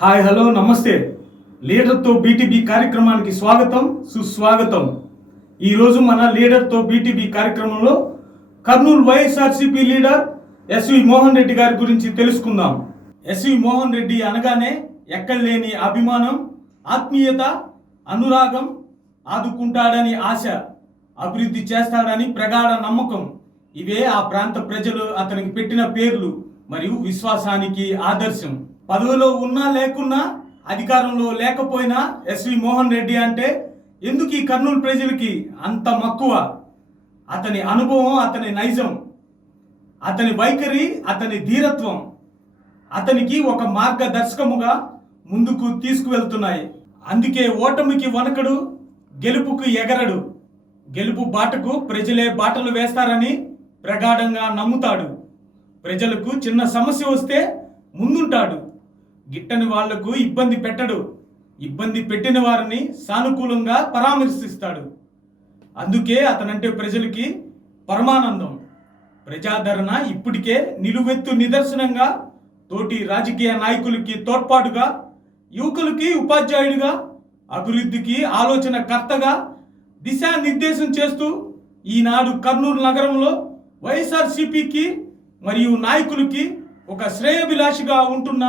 Hi hello నమస్తే. లీడర్తో BTB కార్యక్రమానికి స్వాగతం సుస్వాగతం. ఈరోజు మన లీడర్తో బీటీబీ కార్యక్రమంలో కర్నూలు వైఎస్ఆర్సీపీ లీడర్ ఎస్వి మోహన్ రెడ్డి గారి గురించి తెలుసుకుందాం. ఎస్వి మోహన్ రెడ్డి అనగానే ఎక్కడలేని అభిమానం, ఆత్మీయత, అనురాగం, ఆదుకుంటాడని ఆశ, అభివృద్ధి చేస్తాడని ప్రగాఢ నమ్మకం. ఇవే ఆ ప్రాంత ప్రజలు అతనికి పెట్టిన పేర్లు మరియు విశ్వాసానికి ఆదర్శం. పదవిలో ఉన్నా లేకున్నా, అధికారంలో లేకపోయినా ఎస్వి మోహన్ రెడ్డి అంటే ఎందుకు ఈ కర్నూలు ప్రజలకి అంత మక్కువ? అతని అనుభవం, అతని నైజం, అతని వైఖరి, అతని ధీరత్వం అతనికి ఒక మార్గదర్శకముగా ముందుకు తీసుకువెళ్తున్నాయి. అందుకే ఓటమికి వనకడు, గెలుపుకు ఎగరడు. గెలుపు బాటకు ప్రజలే బాటలు వేస్తారని ప్రగాఢంగా నమ్ముతాడు. ప్రజలకు చిన్న సమస్య వస్తే ముందుంటాడు. గిట్టని వాళ్లకు ఇబ్బంది పెట్టడు. ఇబ్బంది పెట్టిన వారిని సానుకూలంగా పరామర్శిస్తాడు. అందుకే అతనంటే ప్రజలకి పరమానందం. ప్రజాదరణ ఇప్పటికే నిలువెత్తు నిదర్శనంగా, తోటి రాజకీయ నాయకులకి తోడ్పాటుగా, యువకులకి ఉపాధ్యాయుడిగా, అభివృద్ధికి ఆలోచనకర్తగా దిశానిర్దేశం చేస్తూ ఈనాడు కర్నూలు నగరంలో వైఎస్ఆర్సీపీకి మరియు నాయకులకి ఒక శ్రేయోభిలాషిగా ఉంటున్న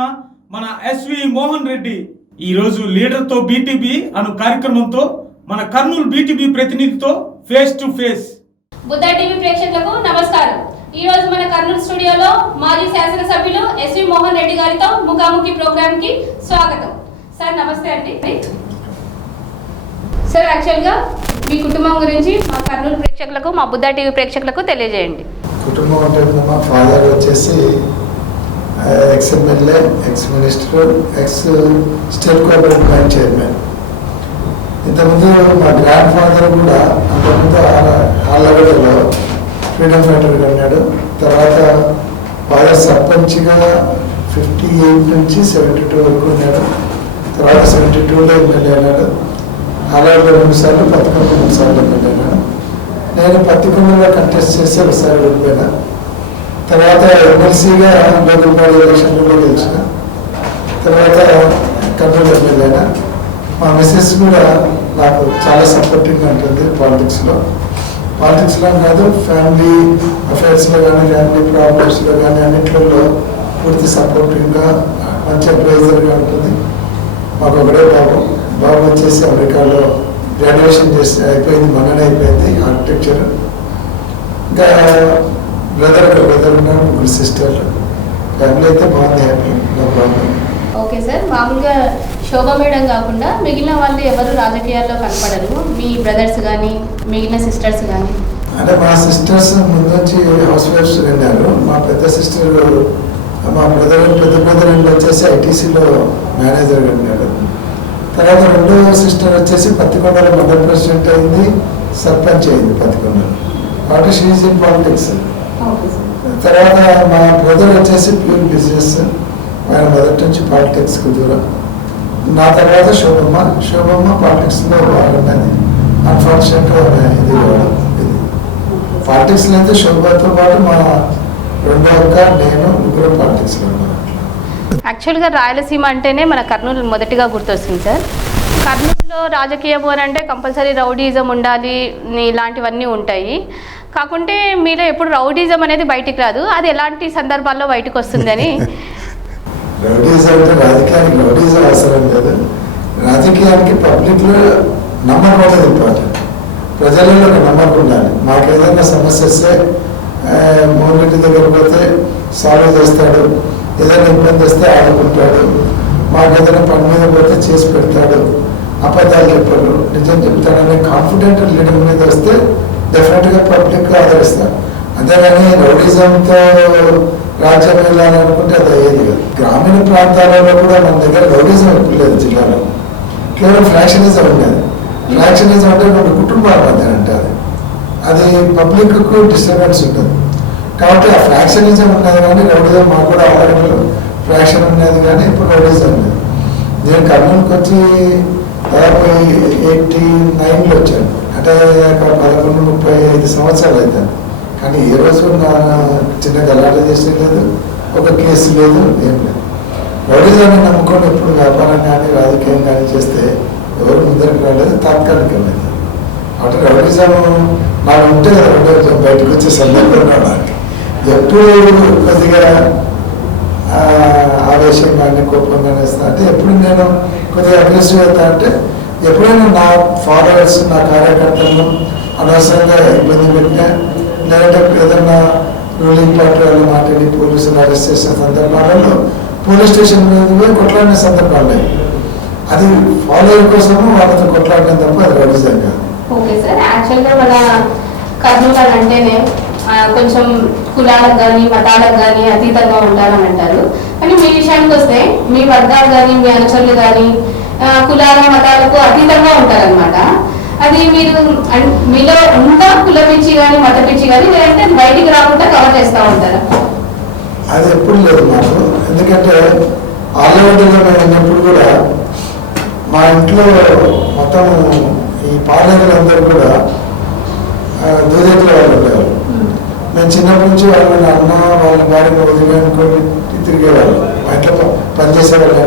మన ఎస్వి మోహన్ రెడ్డి ఈరోజు లీడర్తో బీటీబీ అను కార్యక్రమంతో మన కర్నూలు బీటీబీ ప్రతినిధితో face to face. Buddha TV ప్రేక్షకులకు నమస్కారం. ఈ రోజు మన కర్నూలు స్టూడియోలో మాజీ శాసనసభ్యులు ఎస్వి మోహన్ రెడ్డి గారితో ముఖాముఖి ప్రోగ్రామ్ కి స్వాగతం. సార్ నమస్తే అండి. సార్ యాక్చువల్గా మీ కుటుంబం గురించి మా కర్నూలు ప్రేక్షకులకు, మా బుద్ధ టీవీ ప్రేక్షకులకు తెలియజేయండి. కుటుంబం అంటే మా ఫాదర్ వచ్చేసి ex MLA, ex minister, X state cooperative bank chairman. ఇంతకుముందు మా గ్రాండ్ ఫాదర్ కూడా అంతకుముందు ఆళ్ళగడ్డలో ఫ్రీడమ్ ఫైటర్గా ఉన్నాడు. తర్వాత ఫాదర్ సర్పంచ్గా 58 నుంచి 72 వరకు ఉన్నాడు. తర్వాత 72లో ఎమ్మెల్యే అన్నాడు. ఆళ్ళగడ్డ 2 సార్లు, పత్తికొండ 3 సార్లు ఎమ్మెల్యే అన్నాడు. నేను పత్తికొండలో కంటెస్ట్ చేసి ఒకసారి వెళ్ళిపోయినా. తర్వాత ఎమ్మెల్సీగా లోకల్ బాడీ ఎలక్షన్లో గెలిచిన. తర్వాత కర్నూలు ఎమ్మెల్యేనా. మా మిస్సెస్ కూడా నాకు చాలా సపోర్టింగ్గా ఉంటుంది పాలిటిక్స్లో కాదు, ఫ్యామిలీ అఫైర్స్లో కానీ, ఫ్యామిలీ ప్రాబ్లమ్స్లో కానీ అన్నింటిలో పూర్తి సపోర్టింగ్గా, మంచి అడ్వైజర్గా ఉంటుంది. మాకు ఒకటే బాబు వచ్చేసి అమెరికాలో గ్రాడ్యుయేషన్ చేసి అయిపోయింది, మొన్ననే అయిపోయింది ఆర్కిటెక్చర్. ఇంకా బ్రదర్ ఉన్నారు, 3 సిస్టర్లు. ఫ్యామిలీ అయితే బాగుంది, happy, no problem. Okay sir, మామూలుగా శోభా మేడం కాకుండా మిగిలిన వాళ్ళు ఎవరు రాజకీయాల్లో కనపడరు, మీ బ్రదర్స్ కానీ మిగిలిన సిస్టర్స్ కానీ? అంటే మా సిస్టర్స్ ముందు నుంచి హౌస్ వైఫ్స్ ఉన్నారు. మా పెద్ద సిస్టర్, మా పెద్ద బ్రదర్ వచ్చేసి ఐటీసీలో మేనేజర్గా ఉన్నాడు. తర్వాత రెండో సిస్టర్ వచ్చేసి పత్తికొండలో మండల ప్రెసిడెంట్ అయింది, సర్పంచ్ అయింది పత్తికొండలో. కాబట్టి షీ ఈజ్ ఇన్ పాలిటిక్స్. తర్వాత మా బ్రదర్ వచ్చేసి ప్యూర్ బిజినెస్, ఆయన మొదటి నుంచి పాలిటిక్స్కి దూరం. నా తర్వాత శోభమ్మ పాలిటిక్స్లో బాగున్నది. అన్ఫార్చునేట్గా ఇది పాలిటిక్స్లో అయితే శోభతో పాటు మా రెండో అక్క, నేను, ముగ్గురు పాలిటిక్స్లో ఉన్నాను. యాక్చువల్గా రాయలసీమ అంటేనే మన కర్నూలు మొదటిగా గుర్తొస్తుంది సార్. కర్నూలులో రాజకీయం అని అంటే కంపల్సరీ రౌడీజం ఉండాలి, ఇలాంటివన్నీ ఉంటాయి. కాకుంటే మీలో ఎప్పుడు రౌడీజం అనేది బయటికి రాదు, అది ఎలాంటి సందర్భాల్లో బయటకు వస్తుందని? రౌడీజం అంటే రాజకీయానికి రౌడీజం అవసరం లేదు. రాజకీయానికి పబ్లిక్లో నమ్మకం అనేది ఇంపార్టెంట్. ప్రజలలో ఒక నమ్మకం ఉండాలి. మాకు ఏదైనా సమస్య వస్తే మోహన్ రెడ్డి దగ్గర పోతే సాల్వ్ చేస్తాడు, ఏదైనా ఇబ్బంది వస్తే ఆడుకుంటాడు, మాకు ఏదైనా పని మీద పోతే చేసి పెడతాడు, అబద్ధాలు చెప్పాడు, నిజం చెప్తాడనే కాన్ఫిడెంట్ లీడర్ మీద వస్తే డెఫినెట్గా పబ్లిక్గా ఆదరిస్తారు. అంతేగాని రౌడిజంతో రాజ్యం వెళ్ళాలనుకుంటే అది అయ్యేది కాదు. గ్రామీణ ప్రాంతాలలో కూడా మన దగ్గర రౌడిజం ఎప్పుడు లేదు జిల్లాలో. కేవలం ఫ్యాక్షనిజం ఉండేది. ఫ్యాక్షనిజం అంటే 2 కుటుంబాల మధ్య అంటారు. అది పబ్లిక్కు డిస్టర్బెన్స్ ఉంటుంది. కాబట్టి ఆ ఫ్యాక్షనిజం ఉన్నది కానీ రౌడిజం మాకు కూడా ఆలయంలో ఫ్యాక్షన్ ఉన్నది కానీ ఇప్పుడు రౌడిజం లేదు. నేను కర్నూలుకి వచ్చి దాదాపు 89లో వచ్చాను. అంటే 11-35 సంవత్సరాలు అవుతాను. కానీ ఏ రోజు నా చిన్న గలాట చేసే లేదు, ఒక కేసు లేదు, ఏం లేదు. రౌడీజాన్ని నమ్ముకొని ఎప్పుడు వ్యాపారం కానీ రాజకీయం కానీ చేస్తే ఎవరు ముందరికి రాలేదు, తాత్కాలికమైంది. అంటే రౌడీజం నాకు ఉంటే కదా రౌడీజం బయటకు వచ్చే సందర్భం రావడానికి. ఎప్పుడు కొద్దిగా ఆవేశం కానీ కోపం కానీ వేస్తా అంటే ఎప్పుడు నేను కొద్దిగా అగ్రెసివ్ అవుతా అంటే ఎప్పుడైనా నా ఫాలోవర్స్ నా కార్యకర్తలను అనవసరంగా ఇబ్బంది పెట్టినా, లేదంటే ఏదన్నా రూలింగ్ పార్టీ వాళ్ళు మాట్లాడి పోలీసులు అరెస్ట్ చేసిన సందర్భాలలో పోలీస్ స్టేషన్ మీద పోయి కొట్లాడిన సందర్భాలు అది ఫాలోవర్ కోసము వాళ్ళతో కొట్లాడడం తప్ప అది రౌడీజం కాదు. ఓకే సార్, యాక్చువల్గా మన కర్నూలు అంటేనే కొంచెం కులాలకు కానీ మతాలకు కానీ అతీతంగా ఉంటారని అంటారు. కానీ మీ విషయానికి వస్తే మీ వర్గాలు కానీ మీ అనుచరులు కానీ కులాల మతాలకు అతీతంగా ఉంటారనమాట. అది మీరు మీలో ఉందా కుల పిచ్చి కానీ మత పిచ్చి కానీ, లేదంటే బయటికి రాకుండా కవర్ చేస్తూ ఉంటారా? అది ఎప్పుడు లేదు మాకు. ఎందుకంటే ఆలవాడిలో మేము ఉన్నప్పుడు కూడా మా ఇంట్లో మొత్తం ఈ పాలేరులందరూ కూడా దూదేకుల వాళ్ళు ఉండేవాళ్ళు. మేము చిన్నప్పటి నుంచి వాళ్ళని అన్న వాళ్ళ భార్యను వదిలి అనుకొని తిరిగేవాళ్ళు. మా ఇంట్లో పనిచేసేవాళ్ళని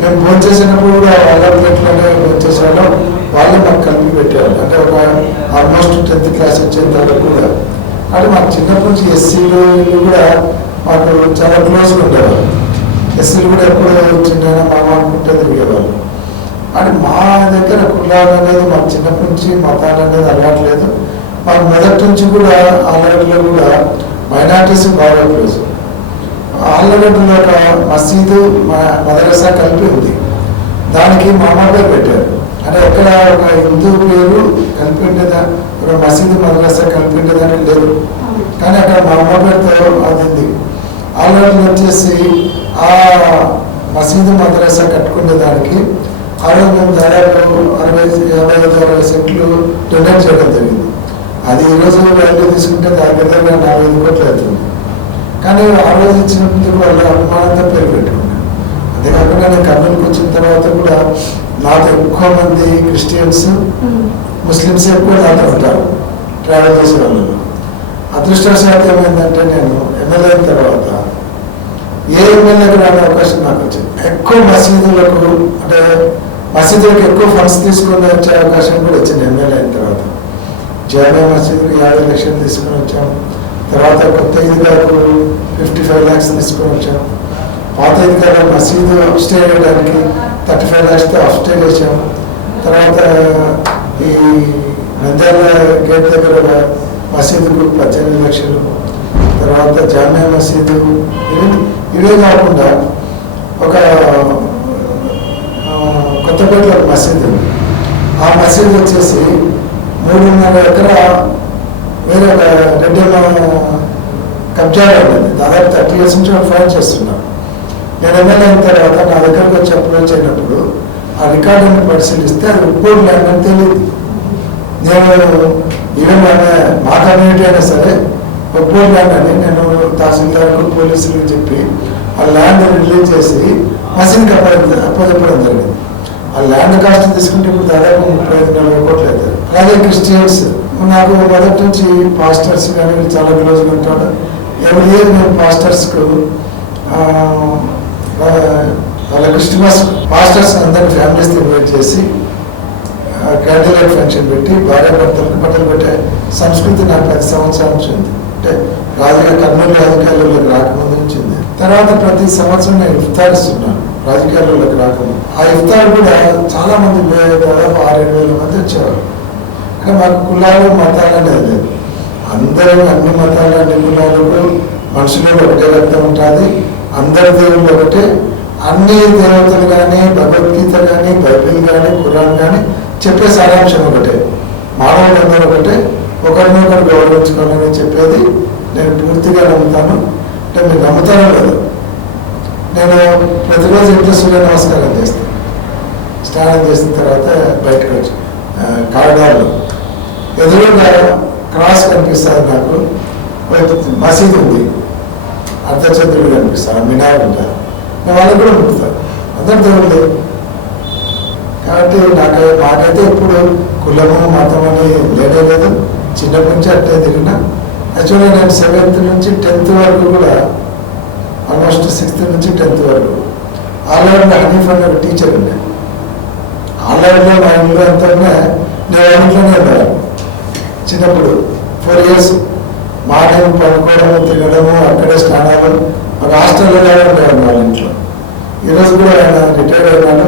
మేము భోజనం చేసినప్పుడు కూడా వాళ్ళ ప్లేట్లోనే భోజనం చేసేవాళ్ళం. వాళ్ళే మాకు కలిపి పెట్టేవాళ్ళు. అంటే ఒక ఆల్మోస్ట్ 10th క్లాస్ వచ్చేంత వరకు కూడా అంటే మాకు చిన్నప్పటి నుంచి ఎస్సీలు కూడా మాకు చాలా క్లోజ్గా ఉండేవాళ్ళు. ఎస్సీలు కూడా ఎప్పుడు చిన్న మామ అనుకుంటే తిరిగేవాళ్ళు. అంటే మా దగ్గర కులాలు అనేది మాకు చిన్నప్పటి నుంచి మతాలు అనేది అలవాట్లేదు. మాకు మొదటి నుంచి కూడా ఆలగడ్డలో కూడా మైనార్టీస్ బాగా క్లోజ్. ఆలగడ్డలో ఒక మసీదు మదరసా కలిపి ఉంది. దానికి మామ పేరు పెట్టారు. అంటే ఎక్కడ ఒక హిందూ పేరు కలిపి ఉండేదా, ఒక మసీదు మదరసా కలిపి ఉండేదని లేదు. కానీ అక్కడ మా అమ్మ పేరుతో అది ఉంది. ఆలగడ్డలు వచ్చేసి ఆ మసీదు మదరసా కట్టుకునే దానికి ఆ రోజు మేము దాదాపు 60-50 సెంట్లు డొనేట్ చేయడం జరిగింది. అది ఈ రోజు వాల్యూ తీసుకుంటే దాని దగ్గర 4-5 కోట్లు అవుతుంది. కానీ ఆ రోజు ఇచ్చినప్పుడు వాళ్ళు అభిమానంతో పేరు పెట్టుకున్నాను. అంతేకాకుండా నేను కర్నూలుకి వచ్చిన తర్వాత కూడా నాతో ఎక్కువ మంది క్రిస్టియన్స్ ముస్లిమ్స్ ఎక్కువ నాతో ఉంటారు ట్రావెల్ చేసే వాళ్ళు. అదృష్టవశాత్తు ఏమైందంటే నేను ఎమ్మెల్యే అయిన తర్వాత ఏ ఎమ్మెల్యేకి రాని అవకాశం నాకు వచ్చింది. ఎక్కువ మసీదులకు అంటే మసీదులకు ఎక్కువ ఫండ్స్ తీసుకొని వచ్చే అవకాశం కూడా వచ్చింది ఎమ్మెల్యే అయిన తర్వాత. జామియా మసీదుకు 50 లక్షలు తీసుకొని వచ్చాం. తర్వాత కొత్త ఈద్గాకు 55 lakhs తీసుకొని వచ్చాం. పాత ఈద్గా మసీదు అప్స్టే చేయడానికి 35 lakhsతో అప్స్టే చేసాం. తర్వాత ఈ నంద్యాల గేట్ దగ్గర మసీదుకు 18 లక్షలు. తర్వాత జామియా మసీదు ఇవే కాకుండా ఒక కొత్తపేటలో ఒక మసీదు ఉంది. ఆ మసీదు వచ్చేసి 3.5 ఎకరా వేరే ఒక రెడ్డిలో కబ్జాగా ఉండేది. దాదాపు 30 years నుంచి ఫైట్ చేస్తున్నాను. నేను ఎమ్మెల్యే అయిన తర్వాత నా దగ్గరకు వచ్చి అప్రోచ్ అయినప్పుడు ఆ రికార్డుని పరిశీలిస్తే అది ఉప్పూరు ల్యాండ్ అని తెలియదు. నేను ఈవెన్ మా కమ్యూనిటీ అయినా సరే ఉప్పూరు ల్యాండ్ అని నేను తహసీల్దార్కు పోలీసులకు చెప్పి ఆ ల్యాండ్ రిలీజ్ చేసి మసీద్కి అప్పచెప్పడం జరిగింది. ఆ ల్యాండ్ కాస్ట్ తీసుకుంటే ఇప్పుడు దాదాపు 35-40 కోట్లు అవుతాయి. అలాగే క్రిస్టియన్స్ నాకు మొదటి నుంచి పాస్టర్స్ కానీ చాలా క్లోజ్గా ఉంటాడు. ఎవ్రీ ఇయర్ మేము పాస్టర్స్కు వాళ్ళ క్రిస్టమస్ పాస్టర్స్ అందరినీ ఫ్యామిలీస్తో ఇన్వైట్ చేసి క్యాండిల్ లైట్ ఫంక్షన్ పెట్టి భార్యాభర్తలకు బట్టలు పెట్టే సంస్కృతి నాకు 10 సంవత్సరాల నుంచి ఉంది. అంటే కర్నూలు రాజకీయాల్లోకి రాకముందు నుంచి ఉంది. తర్వాత ప్రతి సంవత్సరం నేను ఇఫ్తార్ ఇస్తున్నాను రాజకీయాల్లోకి రాకముందు. ఆ ఇఫ్తార్ కూడా చాలా మంది దాదాపు 6-7 వేల మంది వచ్చేవారు. అంటే మాకు కులాలు మతాలు అనేది లేదు. అందరూ అన్ని మతాలు అన్ని కులాలకు మనుషులు ఒకటే రక్తం ఉంటుంది. అందరి దేవుళ్ళు ఒకటే. అన్ని దేవతలు కానీ భగవద్గీత కానీ బైబిల్ కానీ ఖురాన్ కానీ చెప్పే సారాంశం ఒకటే. మానవులందరూ ఒకటే, ఒకరినొకరు గౌరవించుకోవాలని చెప్పేది నేను పూర్తిగా నమ్ముతాను. అంటే మీరు నమ్ముతానో లేదు, నేను ప్రతిరోజు ఇంట్లో సూర్య నమస్కారం చేస్తాను. స్నానం చేసిన తర్వాత బయటకు వచ్చి కారిడార్లో ఎదురుగా క్రాస్ కనిపిస్తుంది. నాకు మసీదు ఉంది, అర్ధచంద్రుడు కనిపిస్తాను, మినార్ ఉంటారు. నేను వాళ్ళకి కూడా ముట్టుతాను. అందరు దేవుళ్ళు. కాబట్టి మాకైతే ఇప్పుడు కులము మతం అని లేనే లేదు. చిన్నప్పటి నుంచి అట్టే తిరిగినా. యాక్చువల్గా నేను 7th నుంచి 10th వరకు కూడా ఆల్మోస్ట్ 6th నుంచి 10th వరకు ఆల్రెడీ హనీఫ్ అనే ఒక టీచర్ ఉండే. ఆల్రెడీలో మా ఇంట్లో ఎంత ఉన్నా నేను ఇంట్లోనే ఉండేవాడు చిన్నప్పుడు 4 years. మార్నింగ్ పడుకోవడము, తినడము, అక్కడే స్నానాలు. ఒక హాస్టల్లో ఉండేవాడు వాళ్ళ ఇంట్లో. ఈరోజు కూడా ఆయన రిటైర్ అయినాడు,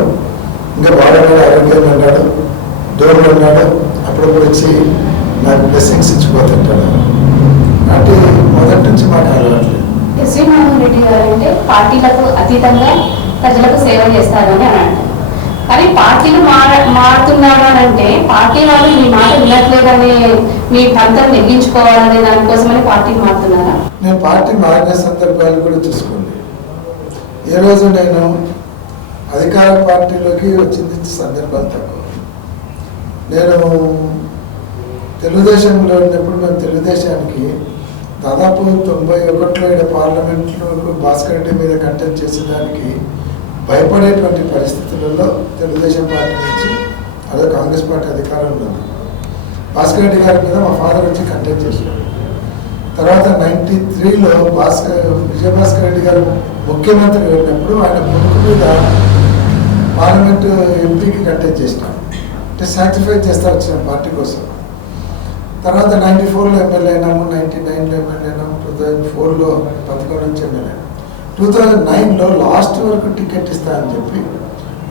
ఇంకా బాగున్నాడు, ఆరోగ్యంగా ఉన్నాడు, డోర్లు ఉన్నాడు. అప్పుడప్పుడు వచ్చి నాకు బ్లెస్సింగ్స్ ఇచ్చిపోతుంటాడు. కాబట్టి మొదటి నుంచి మాకు అలవాట్లేదు. ఎస్వి మోహన్ రెడ్డి గారు అంటే పార్టీలకు అతీతంగా ప్రజలకు సేవ చేస్తారని అని అంటారు. కానీ పార్టీలు మారుతున్నారు అని అంటే పార్టీ వాళ్ళు మీ మాట వినట్లేదని మీ పంతం నెగ్గించుకోవాలనే దానికోసమని పార్టీలు మారుతున్నారా? నేను పార్టీ మారిన సందర్భాలు కూడా చూసుకోండి. ఏ రోజు నేను అధికార పార్టీలోకి వచ్చింది సందర్భాలు తక్కువ. నేను తెలుగుదేశంలో ఉన్నప్పుడు మేము తెలుగుదేశానికి దాదాపు 91లో ఇక్కడ పార్లమెంట్లో భాస్కర్ రెడ్డి మీద కంటెస్ట్ చేసేదానికి భయపడేటువంటి పరిస్థితులలో తెలుగుదేశం పార్టీ నుంచి అదే కాంగ్రెస్ పార్టీ అధికారంలో ఉంది. భాస్కర్ రెడ్డి గారి మీద మా ఫాదర్ వచ్చి కంటెస్ట్ చేశారు. తర్వాత 93లో విజయభాస్కర్ రెడ్డి గారు ముఖ్యమంత్రి వెళ్ళినప్పుడు ఆయన కొడుకు మీద పార్లమెంటు ఎంపీకి కంటెస్ట్ చేసినాం. అంటే సాక్రిఫైస్ చేస్తా వచ్చిన పార్టీ కోసం. తర్వాత 94లో ఎమ్మెల్యే అయినాము, 99లో ఎమ్మెల్యే అయినాము, 2004లో 11 నుంచి ఎమ్మెల్యే. 2009లో లాస్ట్ వరకు టికెట్ ఇస్తా అని చెప్పి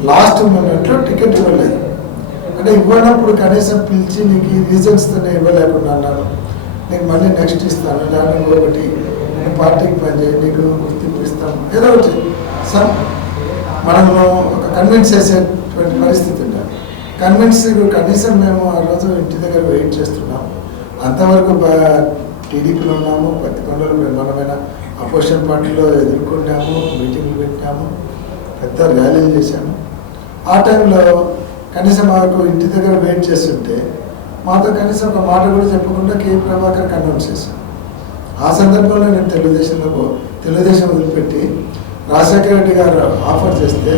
లాస్ట్ మూమెంట్లో టికెట్ ఇవ్వలేదు. అంటే ఇవ్వనప్పుడు కనీసం పిలిచి నీకు ఈ రీజన్స్తోనే ఇవ్వలేకుండా అన్నాను, నీకు మళ్ళీ నెక్స్ట్ ఇస్తాను, లేదా ఇంకొకటి నేను పార్టీకి పనిచేయి, నీకు గుర్తింపు ఇస్తాను, ఏదో ఒకటి మనము ఒక కన్విన్స్ చేసేటువంటి పరిస్థితి ఉండాలి. కనీసం మేము ఆ రోజు ఇంటి దగ్గర వెయిట్ చేస్తున్నాము. అంతవరకు టీడీపీలో ఉన్నాము, పత్తికొండలో బ్రహ్మాండమైన అపోజిషన్ పార్టీలో ఎదుర్కొన్నాము, మీటింగ్లు పెట్టాము, పెద్ద ర్యాలీలు చేశాము. ఆ టైంలో కనీసం మాకు ఇంటి దగ్గర వెయిట్ చేస్తుంటే మాతో కనీసం ఒక మాట కూడా చెప్పకుండా కే ప్రభాకర్కి అనౌన్స్ చేశాను. ఆ సందర్భంలో నేను తెలుగుదేశం వదిలిపెట్టి రాజశేఖర రెడ్డి గారు ఆఫర్ చేస్తే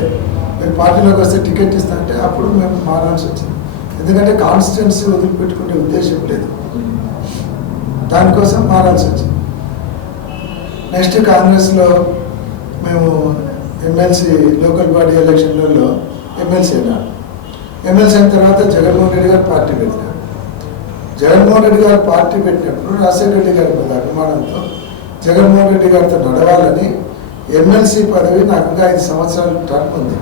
మీరు పార్టీలోకి వస్తే టికెట్ ఇస్తా అంటే అప్పుడు మేము మారాల్సి వచ్చింది. ఎందుకంటే కాన్స్టిట్యున్సీ వదిలిపెట్టుకునే ఉద్దేశం లేదు, దానికోసం మారాల్సి వచ్చింది. నెక్స్ట్ కాంగ్రెస్లో మేము ఎమ్మెల్సీ లోకల్ బాడీ ఎలక్షన్లలో ఎమ్మెల్సీ అయినాడు. ఎమ్మెల్సీ అయిన తర్వాత జగన్మోహన్ రెడ్డి గారు పార్టీ పెట్టినారు. జగన్మోహన్ రెడ్డి గారు పార్టీ పెట్టినప్పుడు రాజశేఖర రెడ్డి గారి మీద అభిమానంతో జగన్మోహన్ రెడ్డి గారితో నడవాలని ఎమ్మెల్సీ పదవి నాకు ఇంకా 5 సంవత్సరాల టర్మ్ ఉంది.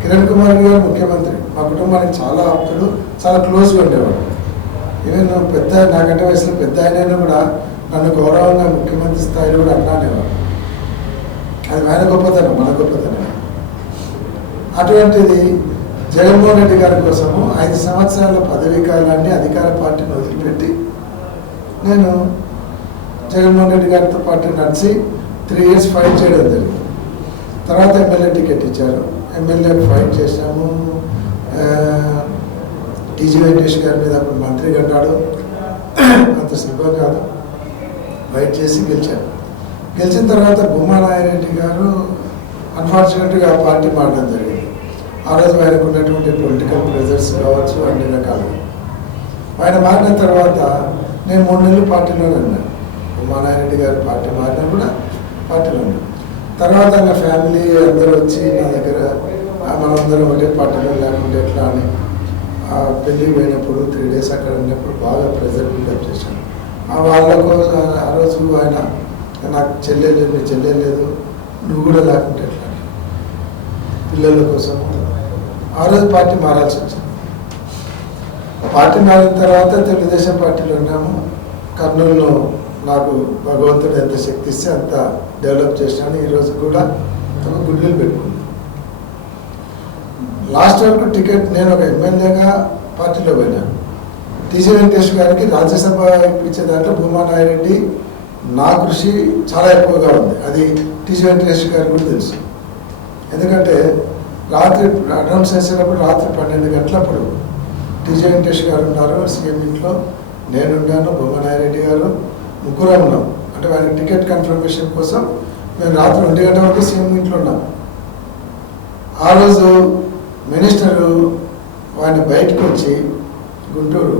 కిరణ్ కుమార్ రెడ్డి గారు ముఖ్యమంత్రి, మా కుటుంబానికి చాలా ఆప్తుడు, చాలా క్లోజ్గా ఉండేవాడు. ఈవెన్ పెద్ద నాకంటే వయసులో పెద్ద అయినా కూడా నన్ను గౌరవంగా ముఖ్యమంత్రి స్థాయిలో కూడా అన్నానేవాడు. అది ఆయన గొప్పతనం, మన గొప్పతనం. అటువంటిది జగన్మోహన్ రెడ్డి గారి కోసము 5 సంవత్సరాల పదవీ కాలాన్ని అధికార పార్టీని వదిలిపెట్టి నేను జగన్మోహన్ రెడ్డి గారితో పాటు నడిచి 3 years ఫైట్ చేయడం జరిగింది. తర్వాత ఎమ్మెల్యే టికెట్ ఇచ్చారు, ఎమ్మెల్యే ఫైట్ చేశాము. టీజీ వెంకటేష్ గారి మీద అప్పుడు మంత్రిగా ఉన్నాడు, అంత సులభం కాదు, ఫైట్ చేసి గెలిచాను. గెలిచిన తర్వాత భూమా నాగిరెడ్డి గారు అన్ఫార్చునేట్గా ఆ పార్టీ మారడం జరిగింది. ఆ రోజు ఆయనకు ఉన్నటువంటి పొలిటికల్ ప్రెజర్స్ కావచ్చు, అన్ని రకాలు. ఆయన మారిన తర్వాత నేను 3 నెలలు పార్టీలోనే ఉన్నాను. భూమా నాగిరెడ్డి గారు పార్టీ మారినా కూడా పార్టీలో ఉన్నాను. తర్వాత నా ఫ్యామిలీ అందరూ వచ్చి నా దగ్గర మనందరం ఒకే పార్టీలో లేకుంటే ఎట్లా అని పెళ్ళికి పోయినప్పుడు 3 days అక్కడ ఉన్నప్పుడు బాగా ప్రెజర్ బిల్డప్ చేశాను. వాళ్ళకు ఆ రోజు ఆయన నాకు చెల్లెలేదు, నువ్వు కూడా లేకుంటే ఎట్లా పిల్లల కోసం ఆ రోజు పార్టీ మారాల్సి వచ్చింది. పార్టీ మారిన తర్వాత తెలుగుదేశం పార్టీలో ఉన్నాము. కర్నూలులో నాకు భగవంతుడు ఎంత శక్తి ఇస్తే అంత డెవలప్ చేసినాను. ఈరోజు కూడా ఒక గుడ్లు పెట్టుకున్నాను. లాస్ట్ వరకు టికెట్ నేను ఒక ఎమ్మెల్యేగా పార్టీలో పోయినాను. టీజీ వెంకటేష్ గారికి రాజ్యసభ ఇప్పించే దాంట్లో భూమా నాగిరెడ్డి నా కృషి చాలా ఎక్కువగా ఉంది. అది టీజీ వెంకటేష్ గారికి కూడా తెలుసు. ఎందుకంటే రాత్రి అనౌన్స్ చేసేటప్పుడు రాత్రి 12 గంటలప్పుడు టీజీ వెంకటేష్ గారు ఉన్నారు సీఎం ఇంట్లో, నేనున్నాను, భూమా నాగిరెడ్డి గారు, ముగ్గురం ఉన్నాం. అంటే ఆయన టికెట్ కన్ఫర్మేషన్ కోసం మేము రాత్రి 1 గంట వరకు సీఎం ఇంట్లో ఉన్నాం. ఆ రోజు మినిస్టరు ఆయన బయటకు వచ్చి గుంటూరు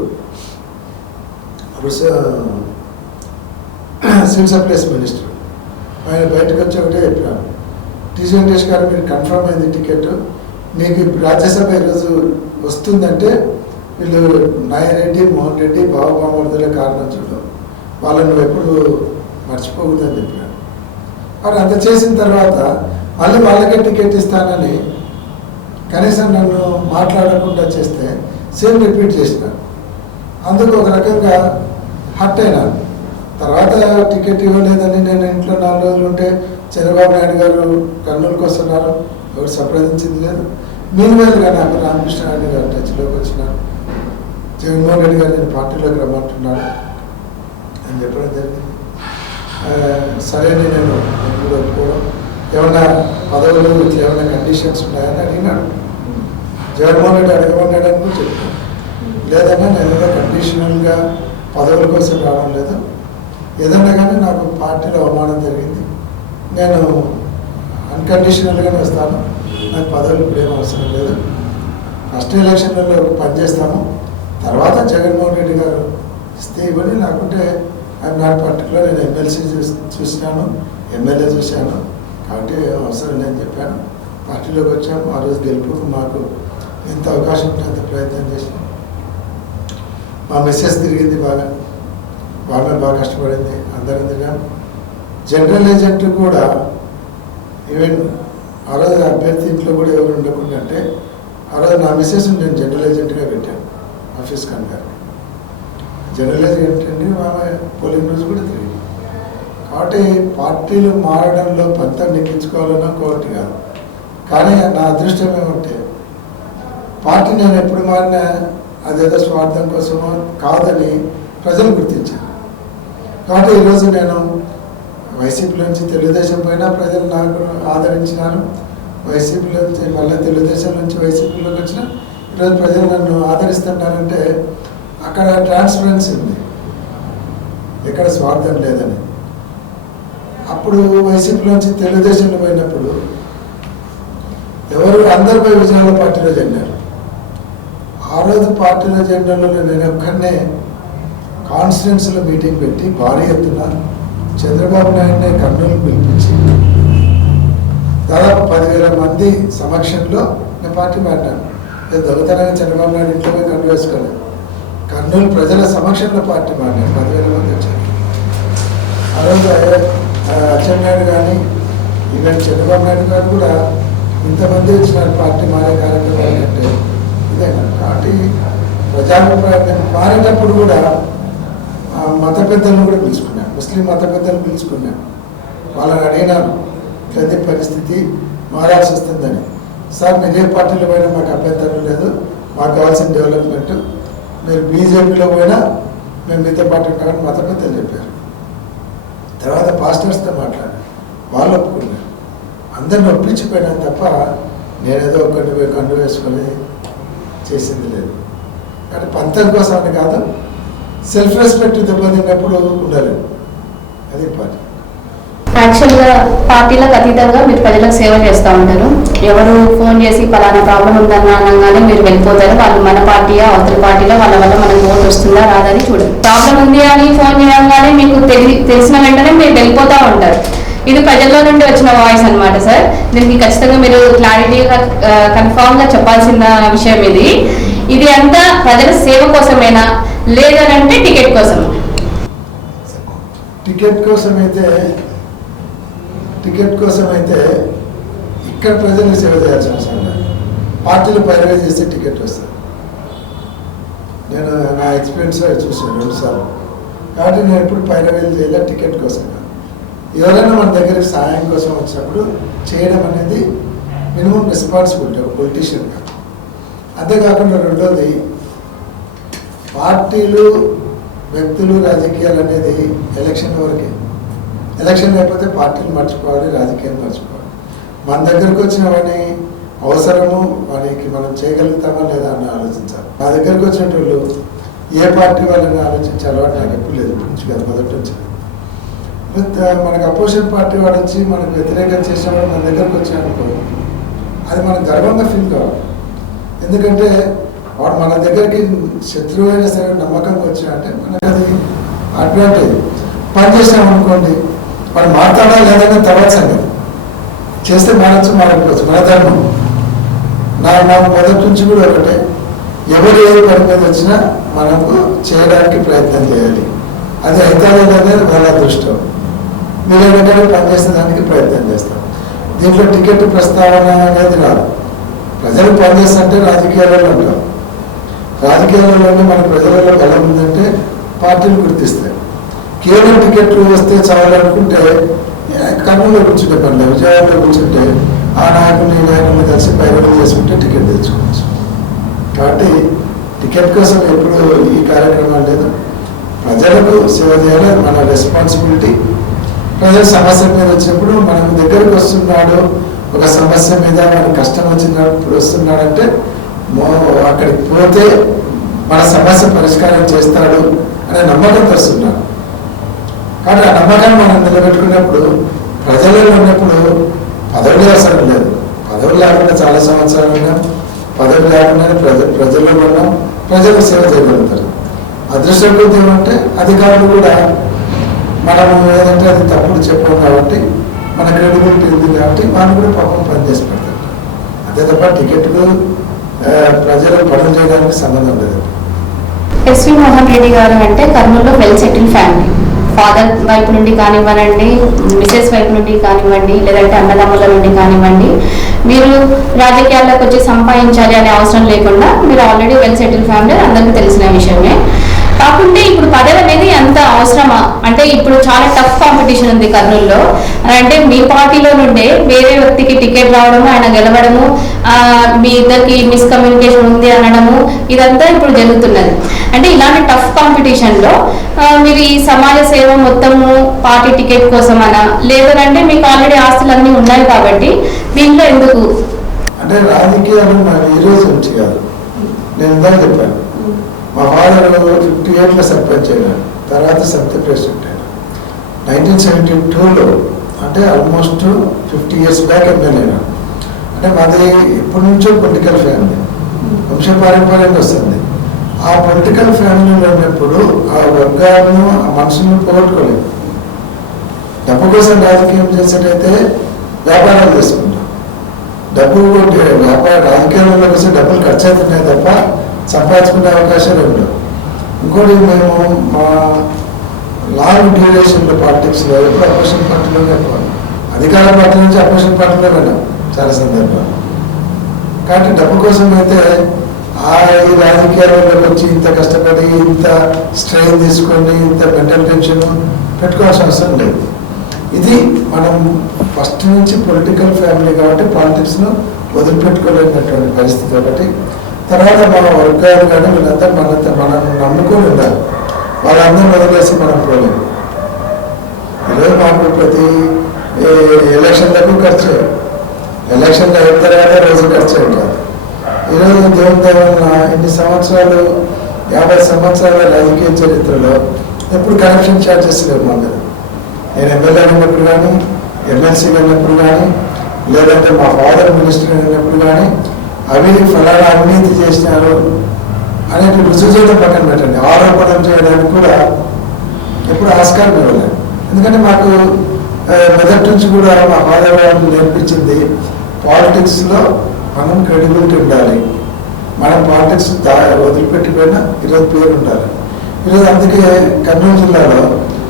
సివిల్ సప్లైస్ మినిస్టర్ ఆయన బయటకు వచ్చి ఒకటే చెప్పాను, టీ వెంకటేష్ గారు మీరు కన్ఫర్మ్ అయింది టికెట్, మీకు రాజ్యసభ ఈరోజు వస్తుందంటే వీళ్ళు నాయరెడ్డి, మోహన్ రెడ్డి, బాబుబామర్దులే కారణం చూడడం, వాళ్ళని నువ్వు ఎప్పుడు మర్చిపోకూడదని చెప్పాను. మరి అంత చేసిన తర్వాత మళ్ళీ వాళ్ళకే టికెట్ ఇస్తానని కనీసం నన్ను మాట్లాడకుండా చేస్తే సేమ్ రిపీట్ చేసిన, అందుకు ఒక రకంగా హర్ట్ అయినాను. తర్వాత టికెట్ ఇవ్వలేదని నేను ఇంట్లో 4 రోజులు ఉంటే చంద్రబాబు నాయుడు గారు కర్నూలుకి వస్తున్నారు, ఎవరు సంప్రదించింది లేదు. మీరుగా నాకు రామకృష్ణ రెడ్డి గారు టచ్లోకి వచ్చినారు, జగన్మోహన్ రెడ్డి గారు నేను పార్టీలోకి రమ్మంటున్నాను అని చెప్పడం జరిగింది. సరే నేను కూడా ఒప్పుకోవడం, ఏమన్నా పదవులు ఇట్లా ఏమైనా కండిషన్స్ ఉన్నాయని అడిగినాడు. జగన్మోహన్ రెడ్డి అడగమన్నాడని కూడా చెప్పాను, లేదన్నా నేను ఏదో కండిషనల్గా పదవుల కోసం రావడం లేదు, ఏదన్నా కానీ నాకు పార్టీలో అవమానం జరిగింది, నేను అన్కండిషనల్గానే వస్తాను, నాకు పదవులు ఇప్పుడు ఏం అవసరం లేదు, ఫస్ట్ ఎలక్షన్లలో పనిచేస్తాము, తర్వాత జగన్మోహన్ రెడ్డి గారు ఇస్తే ఇవ్వండి, లేకుంటే ఐఎమ్ నాట్ పర్టికులర్, నేను ఎమ్మెల్సీ చూసినాను, ఎమ్మెల్యే చూశాను, కాబట్టి అవసరం లేదని చెప్పాను. పార్టీలోకి వచ్చాము. ఆ రోజు గెలుపుకు మాకు ఎంత అవకాశం ఉంటే అంత ప్రయత్నం చేసినాం. మా మెసేజ్ తిరిగింది, బాగా బాగా కష్టపడింది, అందరం తిరిగాం. జనరల్ ఏజెంట్ కూడా ఈవెన్ ఆ రోజు అభ్యర్థి ఇంట్లో కూడా ఎవరు ఉండకుండా అంటే ఆ రోజు నా మెసేజ్ నేను జనరల్ ఏజెంట్గా పెట్టాను ఆఫీస్ కనుక. జనరల్ ఏజెంట్ అండి పోలింగ్ రోజు కూడా తిరిగి. కాబట్టి పార్టీలు మారడంలో పంతం నెక్కించుకోవాలన్నా కోర్టు కాదు, కానీ నా అదృష్టం ఏమంటే పార్టీ నేను ఎప్పుడు మారినా అదేదో స్వార్థం కోసమో కాదని ప్రజలు గుర్తించారు. కాబట్టి ఈరోజు నేను వైసీపీలో నుంచి తెలుగుదేశం పోయినా ప్రజలు నాకు ఆదరించినారు, వైసీపీలో నుంచి మళ్ళీ తెలుగుదేశం నుంచి వైసీపీలోకి వచ్చిన ఈరోజు ప్రజలు నన్ను ఆదరిస్తున్నారంటే అక్కడ ట్రాన్స్పరెన్సీ ఉంది, ఎక్కడ స్వార్థం లేదని. అప్పుడు వైసీపీలో నుంచి తెలుగుదేశంలో పోయినప్పుడు ఎవరు అందరు పోయి విజయనగర పార్టీలో చేరినారు. ఆ రోజు పార్టీలో చేరడంలో నేను ఒక్కడనే కాన్స్టిట్యున్సీలో మీటింగ్ పెట్టి భారీ ఎత్తున చంద్రబాబు నాయుడిని కర్నూలు పిలిపించి దాదాపు 10,000 మంది సమక్షంలో నేను పార్టీ మాట్లాడాను. నేను దొంగతనంగా చంద్రబాబు నాయుడు ఇంట్లో కన్ను వేసుకోలేదు, కర్నూలు ప్రజల సమక్షంలో పార్టీ మాట్లాడాను. 10,000 మంది వచ్చారు. ఆ రోజు అచ్చెన్నాయుడు కానీ ఈవెన్ చంద్రబాబు నాయుడు గారు కూడా ఇంతమంది వచ్చిన పార్టీ మారే కార్యక్రమాలు అంటే ఇదే. కాబట్టి ప్రజాభిప్రాయం మారేటప్పుడు కూడా మత పెద్దలను కూడా పిలుచుకున్నాను, ముస్లిం మత పెద్దలు పిలుచుకున్నాను, వాళ్ళని అడిగినాను ప్రతి పరిస్థితి మారాల్సి వస్తుందని. సార్ మీరు ఏ పార్టీలో పోయినా మాకు అభ్యంతరం లేదు, మాకు కావాల్సిన డెవలప్మెంట్, మీరు బీజేపీలో పోయినా మేము మీతో పాటు ఉంటామని మత పెద్దలు చెప్పారు. తర్వాత పాస్టర్స్తో మాట్లాడాను, వాళ్ళు ఒప్పుకున్నారు. అందరిని ఒప్పించిపోయినాను తప్ప నేనేదో ఒక్కటి పోయి కండు వేసుకొని చేసింది లేదు. కానీ పంతం కోసం అని కాదు, సెల్ఫ్ రెస్పెక్ట్ దెబ్బతిన్నప్పుడు ఉండాలి, అది ఇంపార్టెంట్. యాక్చువల్గా పార్టీలకు అతీతంగా మీరు ప్రజలకు సేవ చేస్తూ ఉంటారు. ఎవరు ఫోన్ చేసి పలానా ప్రాబ్లం ఉందన్న అనగానే మీరు వెళ్ళిపోతారు. వాళ్ళు మన పార్టీయా అవతల పార్టీలో వాళ్ళ వల్ల మనకు ఓటు వస్తుందా రాదని చూడండి. ప్రాబ్లం ఉంది అని ఫోన్ చేయగానే మీకు తెలిసిన వెంటనే మీరు వెళ్ళిపోతూ ఉంటారు. ఇది ప్రజల్లో నుండి వచ్చిన వాయిస్ అన్నమాట సార్. దీనికి ఖచ్చితంగా మీరు క్లారిటీగా కన్ఫామ్గా చెప్పాల్సిన విషయం ఇది. ఇది అంతా ప్రజల సేవ కోసమేనా లేదనంటే టికెట్ కోసం? టికెట్ కోసం అయితే ఇక్కడ ప్రజల్ని సేవ చేయాల్సిన అవసరం లేదు. పార్టీలు పైరవీ చేస్తే టికెట్ వస్తుంది. నేను నా ఎక్స్పీరియన్స్లో చూసాను 2 సార్లు. కాబట్టి నేను ఎప్పుడు పైరవీలు చేయలే, టికెట్ కోసం కాదు. ఎవరైనా మన దగ్గరికి సహాయం కోసం వచ్చినప్పుడు చేయడం అనేది మినిమం రెస్పాన్సిబిలిటీ ఒక పొలిటీషియన్గా. అంతేకాకుండా రెండోది, పార్టీలు వ్యక్తులు రాజకీయాలు అనేది ఎలక్షన్ వరకే. ఎలక్షన్ లేకపోతే పార్టీలు మర్చిపోవాలి, రాజకీయాలు మర్చిపోవాలి. మన దగ్గరకు వచ్చిన వాడిని అవసరము వానికి మనం చేయగలుగుతామా లేదా అని ఆలోచించాలి. నా దగ్గరకు వచ్చిన వాళ్ళు ఏ పార్టీ వాళ్ళని ఆలోచించే అలవాటు నాకు ఎప్పుడు లేదు, నుంచి కాదు, మొదటి నుంచి. మనకు అపోజిషన్ పార్టీ వాడు వచ్చి మనకు వ్యతిరేకం చేసేవాడు మన దగ్గరకు వచ్చాడనుకో, అది మనం గర్వంగా ఫీల్ కావాలి. ఎందుకంటే వాడు మన దగ్గరికి శత్రువు అయినా సరే నమ్మకంగా వచ్చాడంటే మనకు అది అడ్వాంటేజ్. పని చేసామనుకోండి, వాడు మాట్లాడాలి లేదనే తర్వాత సంగతి. చేస్తే మారచ్చు మారకపోవచ్చు, మన ధర్మం. నాకు మొదటి నుంచి కూడా ఒకటే, ఎవరు ఏ పని మీద వచ్చినా మనకు చేయడానికి ప్రయత్నం చేయాలి. అది అయితే అనేది వాళ్ళ అదృష్టం. మీరు ఏంటంటే పనిచేసే దానికి ప్రయత్నం చేస్తాం. దీంట్లో టికెట్ ప్రస్తావన అనేది రాదు. ప్రజలు పనిచేస్తుంటే రాజకీయాలలో ఉంటాం. రాజకీయాలలోనే మన ప్రజలలో బలం ఉందంటే పార్టీలు గుర్తిస్తాయి. కేవలం టికెట్లు వస్తే చాలనుకుంటే కర్నూలులో కూర్చుంటే పని, విజయవాడలో కూర్చుంటే ఆ నాయకుని ఈ నాయకుని కలిసి పైరవి చేసుకుంటే టికెట్ తెచ్చుకోవచ్చు. కాబట్టి టికెట్ కోసం ఎప్పుడు ఈ కార్యక్రమాలు లేదు. ప్రజలకు సేవ చేయాలి, మన రెస్పాన్సిబిలిటీ. ప్రజల సమస్య మీద వచ్చినప్పుడు మనం దగ్గరకు వస్తున్నాడు, ఒక సమస్య మీద మనకు కష్టం వచ్చినప్పుడు వస్తున్నాడంటే అక్కడికి పోతే మన సమస్య పరిష్కారం చేస్తాడు అనే నమ్మకం వస్తున్నాడు. కాబట్టి ఆ నమ్మకాన్ని మనం నిలబెట్టుకున్నప్పుడు ప్రజలలో ఉన్నప్పుడు పదవులు అవసరం లేదు. పదవులు లేకుండా చాలా సంవత్సరాలు ఉన్నాం, పదవులు లేకుండానే ప్రజల్లో ఉన్నాం, ప్రజలకు సేవ చేయగలుగుతారు. అదృష్టం కొద్ది ఏమంటే అధికారులు కూడా మనం ఏదంటే అది తప్పుడు చెప్పాం కాబట్టి మన క్రెడిబిలిటీ ఉంది కాబట్టి వాళ్ళు కూడా పాపం పనిచేసి పెడతారు. అంతే తప్ప టికెట్లు ప్రజలు పనులు చేయడానికి సంబంధం లేదు. ఎస్వి మోహన్ రెడ్డి గారు అంటే కర్నూలులో వెల్ సెటిల్ ఫ్యామిలీ. ఫాదర్ వైపు నుండి కానివ్వనండి, మిసెస్ వైపు నుండి కానివ్వండి, లేదంటే అన్నదమ్ముల నుండి కానివ్వండి, మీరు రాజకీయాల్లోకి వచ్చి సంపాదించాలి అనే అవసరం లేకుండా మీరు ఆల్రెడీ వెల్ సెటిల్ ఫ్యామిలీ అందరికీ తెలిసిన విషయమే. కాకుంటే ఇప్పుడు పదవి అనేది అంత అవసరమా అంటే ఇప్పుడు చాలా టఫ్ కాంపిటీషన్ ఉంది కర్నూలులో. అంటే మీ పార్టీలో నుండే వేరే వ్యక్తికి టికెట్ రావడము, ఆయన గెలవడము, మీ ఇద్దరికి మిస్కమ్యూనికేషన్ ఉంది అనడము, ఇదంతా ఇప్పుడు జరుగుతున్నది. అంటే ఇలాంటి టఫ్ కాంపిటీషన్లో మీరు ఈ సమాజ సేవ మొత్తము పార్టీ టికెట్ కోసమనా, లేదంటే మీకు ఆల్రెడీ ఆస్తులన్నీ ఉన్నాయి కాబట్టి దీంట్లో ఎందుకు? అంటే రాజకీయాలు నాకు ఈ రోజు నుంచి కాదు, నేను ఇందాక చెప్పాను. మా ఫాదర్ 58లో సర్పంచ్ అయినాడు, తర్వాత సమితి ప్రెసిడెంట్ అయినా. 1972లో అంటే ఆల్మోస్ట్ 50 years బ్యాక్ ఎమ్మెల్యే అయినాడు. అంటే మాది ఇప్పటి నుంచో పొలిటికల్ ఫ్యామిలీ, వంశపారంపర్యంగా వస్తుంది. ఆ పొలిటికల్ ఫ్యామిలీలో ఉన్నప్పుడు ఆ వర్గాలను ఆ మనుషులను పోగొట్టుకోలేదు. డబ్బు కోసం రాజకీయం చేసేటైతే వ్యాపారాలు చేసుకుంటాం. డబ్బు రాజకీయాల్లో వస్తే డబ్బులు ఖర్చు అవుతున్నాయి తప్ప సంపాదించుకునే అవకాశాలు ఉండవు. ఇంకోటి మేము మా లాంగ్ డ్యూరేషన్లో పాలిటిక్స్లో ఎప్పుడు అపోజిషన్ పార్టీలోనే ఎక్కువ, అధికార పార్టీ నుంచి అపోజిషన్ పార్టీలో వెళ్ళాం చాలా సందర్భాలు. కాబట్టి డబ్బు కోసం అయితే ఈ రాజకీయాల్లోకి వచ్చి ఇంత కష్టపడి ఇంత స్ట్రెయిన్ తీసుకొని ఇంత మెంటల్ టెన్షన్ పెట్టుకోవాల్సిన అవసరం లేదు. ఇది మనం ఫస్ట్ నుంచి పొలిటికల్ ఫ్యామిలీ కాబట్టి పాలిటిక్స్ను వదిలిపెట్టుకోలేనటువంటి పరిస్థితి ఒకటి. తర్వాత మన వర్గాలు కానీ వీళ్ళంతా మనం నమ్ముకొని ఉండాలి. వాళ్ళందరూ వదిలేసి మనం పోలేము. ఈరోజు మాకు ప్రతి ఎలక్షన్లకు ఖర్చు, ఎలక్షన్లు అయిన తర్వాత రోజు ఖర్చు ఉంటారు. ఈరోజు దేవుని దేవన ఇన్ని సంవత్సరాలు 50 సంవత్సరాల రాజకీయ చరిత్రలో ఎప్పుడు కరప్షన్ ఛార్జెస్ లేవు మా మీద. నేను ఎమ్మెల్యే అయినప్పుడు కానీ, ఎమ్మెల్సీ అయినప్పుడు కానీ, లేదంటే మా ఫాదర్ మినిస్టర్ అయినప్పుడు కానీ అవి ఫలానా అవినీతి చేసినారు అనేది రుజువు చేయడం పక్కన పెట్టండి, ఆరోపణలు చేయడానికి కూడా ఎప్పుడు ఆస్కారం ఇవ్వలేదు. ఎందుకంటే మాకు మొదటి నుంచి కూడా మా ఫాదర్ గారు నేర్పించింది పాలిటిక్స్లో మనం క్రెడిబిలిటీ ఉండాలి, మనం పాలిటిక్స్ వదిలిపెట్టిపోయినా ఈరోజు పేరు ఉండాలి. ఈరోజు అందుకే కర్నూలు జిల్లాలో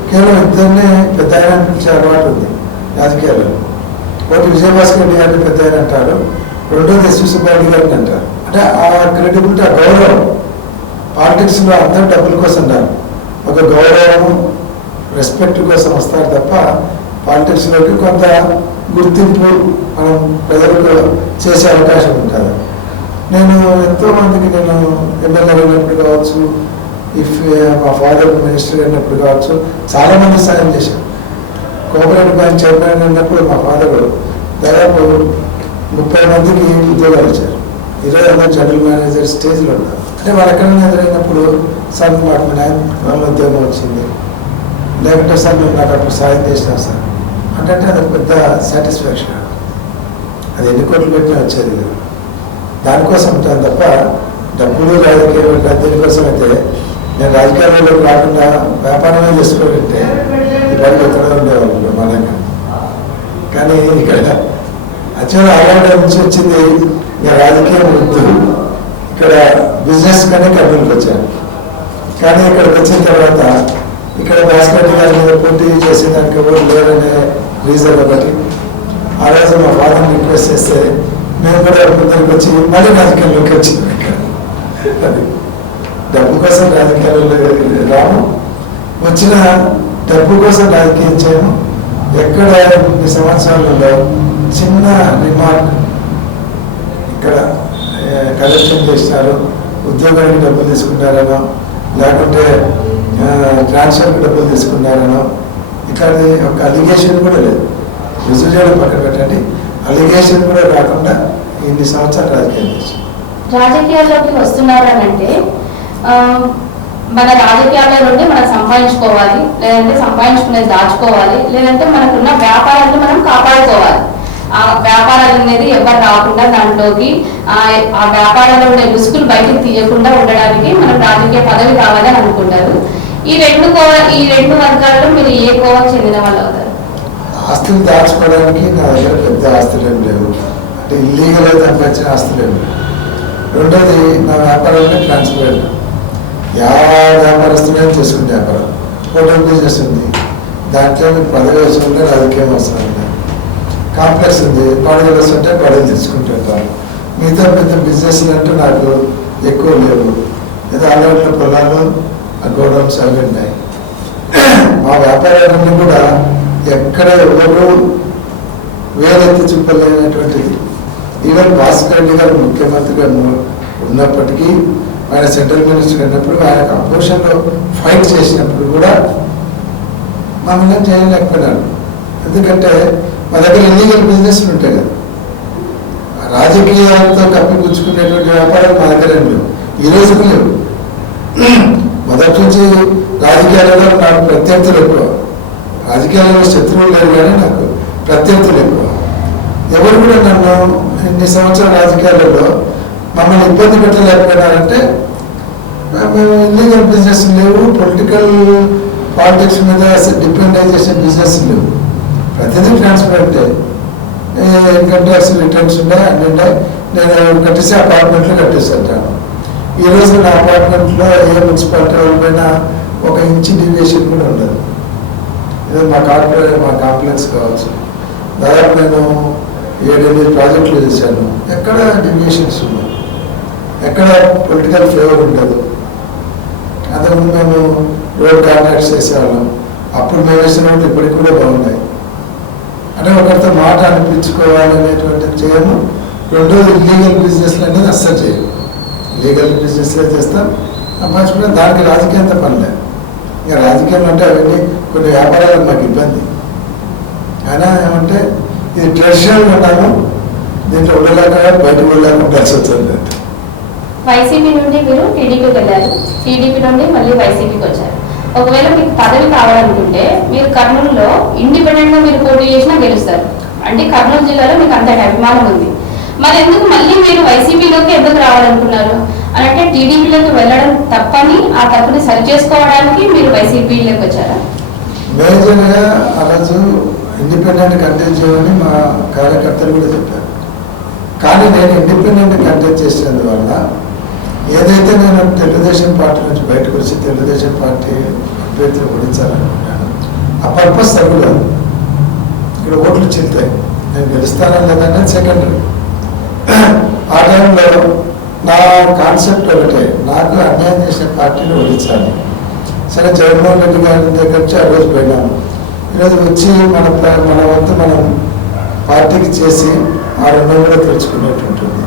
కేవలం ఇద్దరినే పెద్ద ఆయన పిలిచే అలవాటు ఉంది రాజకీయాల్లో. ఒకటి విజయభాస్కర్ రెడ్డి గారిని పెద్ద ఆయన అంటారు, రెండోది ఎస్వి సుబ్బారెడ్డి గారిని అంటారు. అంటే ఆ క్రెడిబిలిటీ, ఆ గౌరవం పాలిటిక్స్లో అందరూ డబ్బుల కోసం రారు, ఒక గౌరవం రెస్పెక్ట్ కోసం వస్తారు తప్ప పాలిటిక్స్లోకి కొంత గుర్తింపు మనం ప్రజలకు చేసే అవకాశం ఉంటుంది. నేను ఎంతోమందికి నేను ఎమ్మెల్యే అయినప్పుడు కావచ్చు, మా ఫాదర్ మినిస్టర్ అయినప్పుడు కావచ్చు చాలామంది సాయం చేశాను. కోఆపరేటివ్ బ్యాంక్ చైర్మన్ అయినప్పుడు మా ఫాదర్ దాదాపు 30 మందికి ఉద్యోగాలు ఇచ్చారు. 20 మంది జనరల్ మేనేజర్ స్టేజ్లో ఉన్నారు. అంటే వాళ్ళు ఎక్కడైనా ఎదురైనప్పుడు సార్ మాకు వాళ్ళ ఉద్యోగం వచ్చింది, లేకుంటే సార్ మేము నాకు అప్పుడు సాయం చేసినా సార్ అంటే అది పెద్ద సాటిస్ఫాక్షన్. అది ఎన్ని కోట్లు పెట్టినా వచ్చేది లేదు. దానికోసం ఉంటాను తప్ప డబ్బులు రాజకీయాలు దీనికోసం అయితే నేను రాజకీయాల్లోకి రాకుండా వ్యాపారమే చేసుకోవాలంటే ఈ పని ఎక్కడ ఉండేవాళ్ళు మనగా. కానీ ఇక్కడ యాక్చువల్ హైదరాబాద్ నుంచి వచ్చింది ఇంకా రాజకీయం వద్దు, ఇక్కడ బిజినెస్ కానీ కర్నూలుకి వచ్చాను. కానీ ఇక్కడికి వచ్చిన తర్వాత ఇక్కడ భాస్కర్ గారి మీద పోటీ చేసేదానికి ఎవరు లేరనే రీజన్ ఒకటి. ఆ రోజు మా ఫాదర్ని రిక్వెస్ట్ చేస్తే మేము కూడా ముందరికి వచ్చి మళ్ళీ రాజకీయాల్లోకి వచ్చింది. అది డబ్బు కోసం రాజకీయాల్లో రాము, వచ్చిన డబ్బు కోసం రాజకీయం చేయము. ఎక్కడ ఈ సంవత్సరాలలో చిన్న రిమార్క్ ఇక్కడ కలెక్షన్ చేసినారు, ఉద్యోగానికి డబ్బులు తీసుకున్నారనో లేకుంటే ట్రాన్స్ఫర్కి డబ్బులు తీసుకున్నారనో ఇక్కడ ఒక అలిగేషన్ కూడా లేదు. రుజువు చేయడం పక్కన పెట్టండి, అలిగేషన్ కూడా రాకుండా ఇన్ని సంవత్సరాలు రాజకీయం చేసి రాజకీయాల్లోకి వస్తున్నారనంటే మన రాజకీయాల నుండి మనం సంపాదించుకోవాలి, లేదంటే సంపాదించుకునేది దాచుకోవాలి, లేదంటే మనకున్న వ్యాపారాన్ని మనం కాపాడుకోవాలి. ఆ వ్యాపారాలు అనేది ఎవరు రాకుండా దాంట్లోకి ఆ వ్యాపారాల్లో ఉండే రుసుకులు బయటకు తీయకుండా ఉండడానికి మనం రాజకీయ పదవి కావాలని అనుకుంటారు. ఈ రెండు వర్గాల్లో మీరు ఏ కోవకు చెందిన వాళ్ళు అవుతారు? ఆస్తులు దాచుకోవడానికి నా దగ్గర పెద్ద ఆస్తులు ఏం లేవు, అంటే ఇల్లీగల్ అయితే సంపాదించిన ఆస్తులు ఏమి లేవు. రెండోది నా వ్యాపారంలో ట్రాన్స్పరెంట్, వ్యాపారస్తులే చేసుకునే వ్యాపారం. హోటల్ బిజినెస్ ఉంది, దాంట్లో మీకు పదవి వేసుకుంటే రాజకీయం అవసరం ఉంది. కాంప్లెక్స్ ఉంది, పడవలు వస్తుంటే పడవలు తీసుకుంటుంటారు. మిగతా పెద్ద బిజినెస్లు అంటే నాకు ఎక్కువ లేవు. ఏదో అలవాట్ల పొలాలు, గోడౌన్స్ అవి ఉన్నాయి. మా వ్యాపారాలన్నీ కూడా ఎక్కడ ఎవరు వేరెత్తి చూపలేనటువంటిది. ఈవెన్ భాస్కర్ రెడ్డి గారు ముఖ్యమంత్రిగా ఉన్నప్పటికీ, ఆయన సెంట్రల్ మినిస్టర్ అయినప్పుడు, ఆయన అపోజిషన్లో ఫైట్ చేసినప్పుడు కూడా మమ్మల్ని చేయలేకపోయినాడు. ఎందుకంటే మా దగ్గర ఇల్లీగల్ బిజినెస్లు ఉంటాయి కదా, రాజకీయాలతో కప్పిపుచ్చుకునేటువంటి వ్యాపారాలు మా దగ్గర లేవు, ఈ రోజుకు లేవు. మొదటి నుంచి రాజకీయాలలో నాకు ప్రత్యర్థులు ఎక్కువ, రాజకీయాలలో శత్రువులు లేరు కానీ నాకు ప్రత్యర్థులు ఎక్కువ. ఎవరు కూడా నన్ను ఇన్ని సంవత్సరాల రాజకీయాలలో మమ్మల్ని ఇబ్బంది పెట్టలేకపోయినారంటే మేము ఇల్లీగల్ బిజినెస్ లేవు, పొలిటికల్ పాలిటిక్స్ మీద డిపెండ్ అయి చేసే బిజినెస్ లేవు. ప్రతిదీ ట్రాన్స్పరెంటే. ఇన్కమ్ ట్యాక్స్ రిటర్న్స్ ఉన్నాయి, అన్నీ ఉన్నాయి. నేను కట్టేసి అపార్ట్మెంట్లో కట్టేస్తుంటాను. ఈరోజు నా అపార్ట్మెంట్లో ఏ మున్సిపాలిటీ వాళ్ళపైన ఒక ఇంచు డివియేషన్ కూడా ఉండదు. ఏదో మా కార్పొరేట్ మా కాంప్లెక్స్ కావచ్చు, దాదాపు నేను 7-8 ప్రాజెక్టులు చేశాను. ఎక్కడ డివియేషన్స్ ఉన్నాయి, ఎక్కడ పొలిటికల్ ఫేవర్ ఉండదు. అంతకుముందు మేము రోడ్ కాంట్రాక్ట్స్ చేసేవాళ్ళం, అప్పుడు మేము వేసిన రోడ్లు ఇప్పటికి కూడా బాగున్నాయి. అంటే ఒకరితో మాట అనిపించుకోవాలనేటువంటిది చేయము. రెండోది ఇల్లీగల్ బిజినెస్లు అనేది అస్సలు చేయము. లీగల్ బిజినెస్లే చేస్తాం, సంపాదించుకుంటే దానికి రాజకీయంతో పనిలే. ఇంకా రాజకీయం అంటే అవన్నీ కొన్ని వ్యాపారాలు మాకు ఇబ్బంది. అయినా ఏమంటే ఇది ట్రెడిషనల్ ఉన్నాము, దీంట్లో ఉండలేక బయటకు వెళ్ళలేక ఉండాల్సి వచ్చింది. వైసీపీ నుండి మీరు టీడీపీకి వెళ్ళారు, టీడీపీ నుండి మళ్ళీ వైసీపీకి వచ్చారు. ఒకవేళ మీకు పదవి కావాలనుకుంటే మీరు కర్నూలులో ఇండిపెండెంట్గా మీరు పోటీ చేసినా గెలుస్తారు. అంటే కర్నూలు జిల్లాలో మీకు అంతటి అభిమానం ఉంది. మరి ఎందుకు మళ్ళీ మీరు వైసీపీలోకి ఎందుకు రావాలనుకున్నారు అని అంటే టీడీపీలోకి వెళ్ళడం తప్పని, ఆ తప్పుని సరి చేసుకోవడానికి మీరు వైసీపీలోకి వచ్చారా? మేజర్గా ఆ రోజు ఇండిపెండెంట్ కంటెస్ట్ చేయమని మా కార్యకర్తలు కూడా చెప్పారు. కానీ నేను ఇండిపెండెంట్ కంటెస్ట్ చేసినందువల్ల ఏదైతే నేను తెలుగుదేశం పార్టీ నుంచి బయటకు వచ్చి తెలుగుదేశం పార్టీ అభ్యర్థిని ఓడించాలనుకుంటాను, ఆ పర్పస్ తగ్గులేదు. ఇక్కడ ఓట్లు చెల్తాయి, నేను గెలుస్తానా లేదనేది సెకండరీ. ఆ టైంలో నా కాన్సెప్ట్ ఒకటే, నాకు అన్యాయం చేసిన పార్టీని ఓడించాలి. సరే, జగన్మోహన్ రెడ్డి గారి దగ్గర నుంచి ఆ రోజు పోయినాము. ఈరోజు వచ్చి మన వంతు మనం పార్టీకి చేసి ఆ రుణం కూడా తెచ్చుకునేటుంటుంది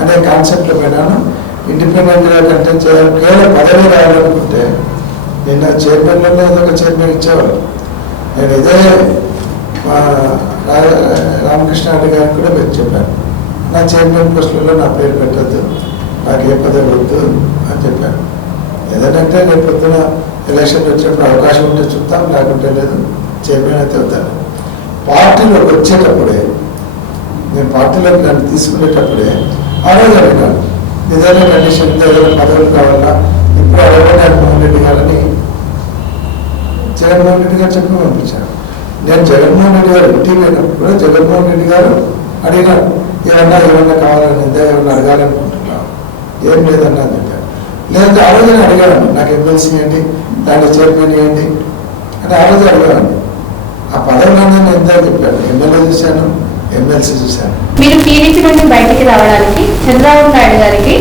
అనే కాన్సెప్ట్లో పోయినాను. ఇండిపెండెంట్గా కంటెస్ట్ చేయాలి, కేవలం పదవి రావాలనుకుంటే నిన్న చైర్మన్లోనే ఏదో ఒక చైర్మన్ ఇచ్చేవాళ్ళు. నేను ఇదే మా రామకృష్ణారెడ్డి గారికి కూడా మీరు చెప్పాను, నా చైర్మన్ పోస్టులలో నా పేరు పెట్టద్దు, నాకు ఏ పదవి వద్దు అని చెప్పాను. ఏదంటే రేపు పొద్దున ఎలక్షన్ వచ్చినప్పుడు అవకాశం ఉంటే చూద్దాం, లేకుంటే లేదు, చైర్మన్ అయితే వద్దాను. పార్టీలోకి వచ్చేటప్పుడే, నేను పార్టీలోకి నన్ను తీసుకునేటప్పుడే ఆ రోజు అడిగాను, ఏదైనా కండిషన్ ఏదైనా పదవులు కావాలా, ఇప్పుడు అడగండి జగన్మోహన్ రెడ్డి గారని జగన్మోహన్ రెడ్డి గారు చెప్పి పంపించాను. నేను జగన్మోహన్ రెడ్డి గారు ఇంటికి వెళ్ళినప్పుడు కూడా జగన్మోహన్ రెడ్డి గారు అడిగినారు, ఏమన్నా కావాలని ఏమన్నా అడగాలనుకుంటున్నావు? ఏం లేదన్నా అని చెప్పాను. లేదంటే ఆ రోజు అడిగాను, నాకు ఎమ్మెల్సీ ఇవ్వండి, దాంట్లో చైర్మన్ ఇవ్వండి అని ఆ రోజు అడిగాను. ఆ పదవిలో నేను ఎంత చెప్పాను, ఎమ్మెల్యే చూశాను, ఎమ్మెల్సీ చూశాను. మీరు టీడీపీ నుండి బయటికి రావడానికి చంద్రబాబు నాయుడు గారికి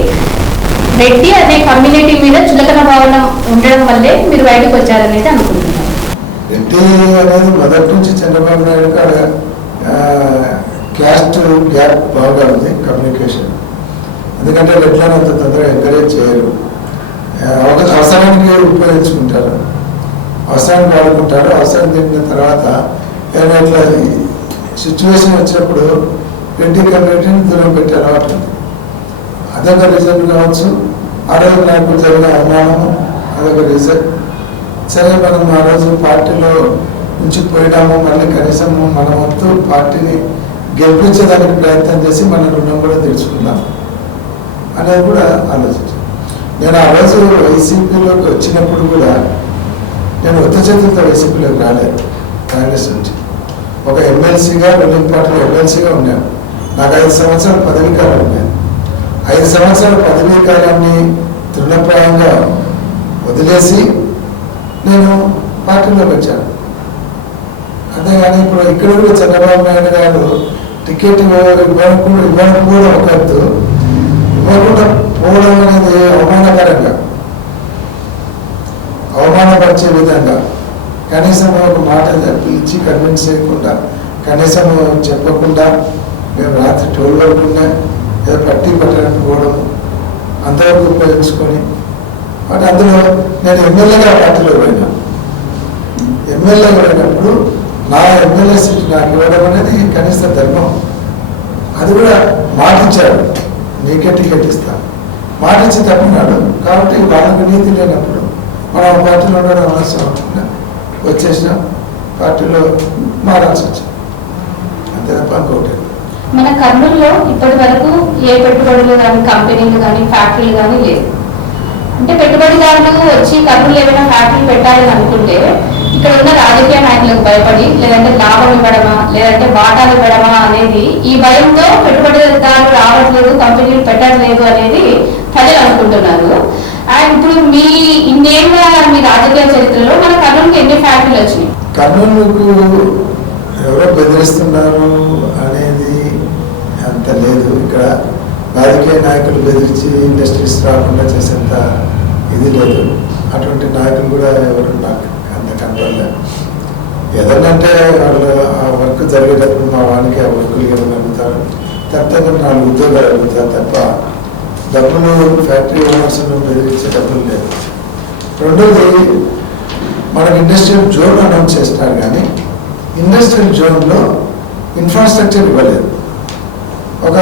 రెడ్డి అనే కమ్యూనిటీ మీద చులకన భావన ఉండడం వల్లే మీరు బయటకు వచ్చారనేది అనుకుంటున్నాను. రెడ్డి అనేది మొదటి నుంచి చంద్రబాబు నాయుడు కాడ క్యాస్ట్ గ్యాప్ బాగా ఉంది కమ్యూనికేషన్. ఎందుకంటే రెడ్లను అంత తొందరగా ఎంకరేజ్ చేయరు, అవసరానికి ఉపయోగించుకుంటారు, అవసరానికి వాడుకుంటారు. అవసరం తిరిగిన తర్వాత ఏదైనా ఇట్లా సిచ్యువేషన్ వచ్చినప్పుడు రెడ్డి కమ్యూనిటీని దూరం పెట్టే అలవాటు ఉంది. అదొక రీజన్ కావచ్చు. ఆ రోజు నాకు జరిగిన అవమానము అదొక రీజన్. సరే, మనం ఆ రోజు పార్టీలో నుంచి పోయినాము, మళ్ళీ కనీసం మన వంతు పార్టీని గెలిపించడానికి ప్రయత్నం చేసి మన రుణం కూడా తెలుసుకుందాం అనేది కూడా ఆలోచించాను. నేను ఆ రోజు వైసీపీలోకి వచ్చినప్పుడు కూడా నేను ఉత్త చేతులతో వైసీపీలోకి రాలేదు. కాంగ్రెస్ నుంచి ఒక ఎమ్మెల్సీగా, రూలింగ్ పార్టీలో ఎమ్మెల్సీగా ఉన్నాను. నాకు 5 సంవత్సరాల పదవీ కాలం ఉన్నాయి. 5 సంవత్సరాల పదవీ కాలాన్ని తృణప్రాయంగా వదిలేసి నేను పార్టీలోకి వచ్చాను. అంతేగాని ఇప్పుడు ఇక్కడ కూడా చంద్రబాబు నాయుడు గారు టికెట్ ఇవ్వకపోవడం ఒక ఎత్తు, ఇవ్వకుండా పోవడం అనేది అవమానకరంగా, అవమానపరిచే విధంగా, కనీసం ఒక మాట పిలిచి కన్విన్స్ చేయకుండా, కనీసం చెప్పకుండా మేము రాత్రి 12 వరకు ఏదో పట్టి పట్టడానికి పోవడం, అంతవరకు ఉపయోగించుకొని వాటి అందులో నేను ఎమ్మెల్యేగా పార్టీలో పోయినా. ఎమ్మెల్యే పోయినప్పుడు నా ఎమ్మెల్యే సీట్ నాకు ఇవ్వడం అనేది కనీస ధర్మం. అది కూడా మాటిచ్చాడు, నీకే టికెట్ ఇస్తాను, మాటిచ్చి తప్పున్నాడు. కాబట్టి వాళ్ళకి నీతి లేనప్పుడు మనం పార్టీలో ఉండడం అవసరం అవుతుంది. వచ్చేసిన పార్టీలో మారాల్సి వచ్చింది, అంతే తప్ప అనుకోవట్లేదు. మన కర్నూలులో ఇప్పటి వరకు ఏ పెట్టుబడులు కానీ, కంపెనీలు కానీ, ఫ్యాక్టరీలు కానీ లేదు. అంటే పెట్టుబడిదారులు వచ్చి కర్నూలు ఏమైనా ఫ్యాక్టరీలు పెట్టాలని అనుకుంటే ఇక్కడ ఉన్న రాజకీయ నాయకులకు భయపడి, లేదంటే లాభం ఇవ్వడమా, లేదంటే వాటాలు ఇవ్వడమా అనేది ఈ భయంతో పెట్టుబడిదారులు రావట్లేదు, కంపెనీలు పెట్టట్లేదు అనేది ప్రజలు అనుకుంటున్నారు. అండ్ ఇప్పుడు మీ ఇన్నేళ్ళ మీ రాజకీయ చరిత్రలో మన కర్నూలుకి ఎన్ని ఫ్యాక్టరీలు వచ్చినాయి? కర్నూలుకు ఎవరో బెదిరిస్తున్నారు అనేది అంత లేదు. ఇక్కడ రాజకీయ నాయకులు బెదిరించి ఇండస్ట్రీస్ రాకుండా చేసేంత ఇది లేదు. అటువంటి నాయకులు కూడా ఎవరు నాకు అంత కనపడలేదు. ఏదన్నంటే వాళ్ళు ఆ వర్క్ జరిగేటప్పుడు మా వానికి ఆ వర్కులు ఏమైనా అడుగుతారు, తప్ప 4 ఉద్యోగాలు అడుగుతారు తప్ప డబ్బులు ఫ్యాక్టరీ ఓనర్స్ బెదిరించే డబ్బులు లేదు. రెండోది, మనకు ఇండస్ట్రియల్ జోన్ అనౌన్స్ చేస్తున్నారు, కానీ ఇండస్ట్రియల్ జోన్లో ఇన్ఫ్రాస్ట్రక్చర్ ఇవ్వలేదు. ఒక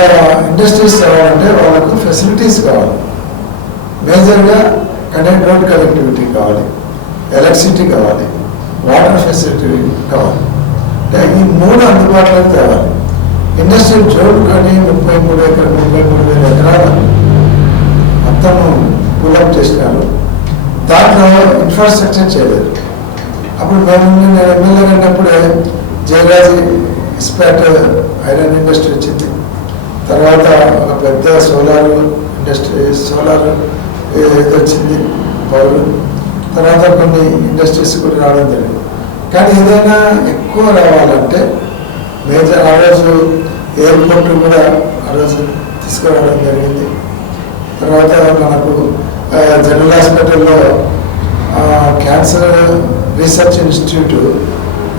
ఇండస్ట్రీస్ కావాలంటే వాళ్ళకు ఫెసిలిటీస్ కావాలి. మేజర్గా రోడ్ కనెక్టివిటీ కావాలి, ఎలక్ట్రిసిటీ కావాలి, వాటర్ ఫెసిలిటీ కావాలి. అంటే ఈ 3 అందుబాటులోకి తేవాలి. ఇండస్ట్రియల్ జోన్ కానీ 33,000 ఎకరాలు మొత్తం పుల్అప్ చేసినారు. దాంట్లో ఇన్ఫ్రాస్ట్రక్చర్ చేయలేదు. అప్పుడు నేను ఎమ్మెల్యే అయినప్పుడే జయరాజు ఇస్పాట్ ఐరన్ ఇండస్ట్రీ వచ్చింది. తర్వాత ఒక పెద్ద సోలార్ ఇండస్ట్రీ, సోలార్ వచ్చింది పవర్. తర్వాత కొన్ని ఇండస్ట్రీస్ కూడా రావడం జరిగింది. కానీ ఏదైనా ఎక్కువ రావాలంటే మేజర్ ఆ రోజు ఎయిర్పోర్ట్ కూడా ఆ రోజు తీసుకురావడం జరిగింది. తర్వాత మనకు జనరల్ హాస్పిటల్లో క్యాన్సర్ రీసెర్చ్ ఇన్స్టిట్యూట్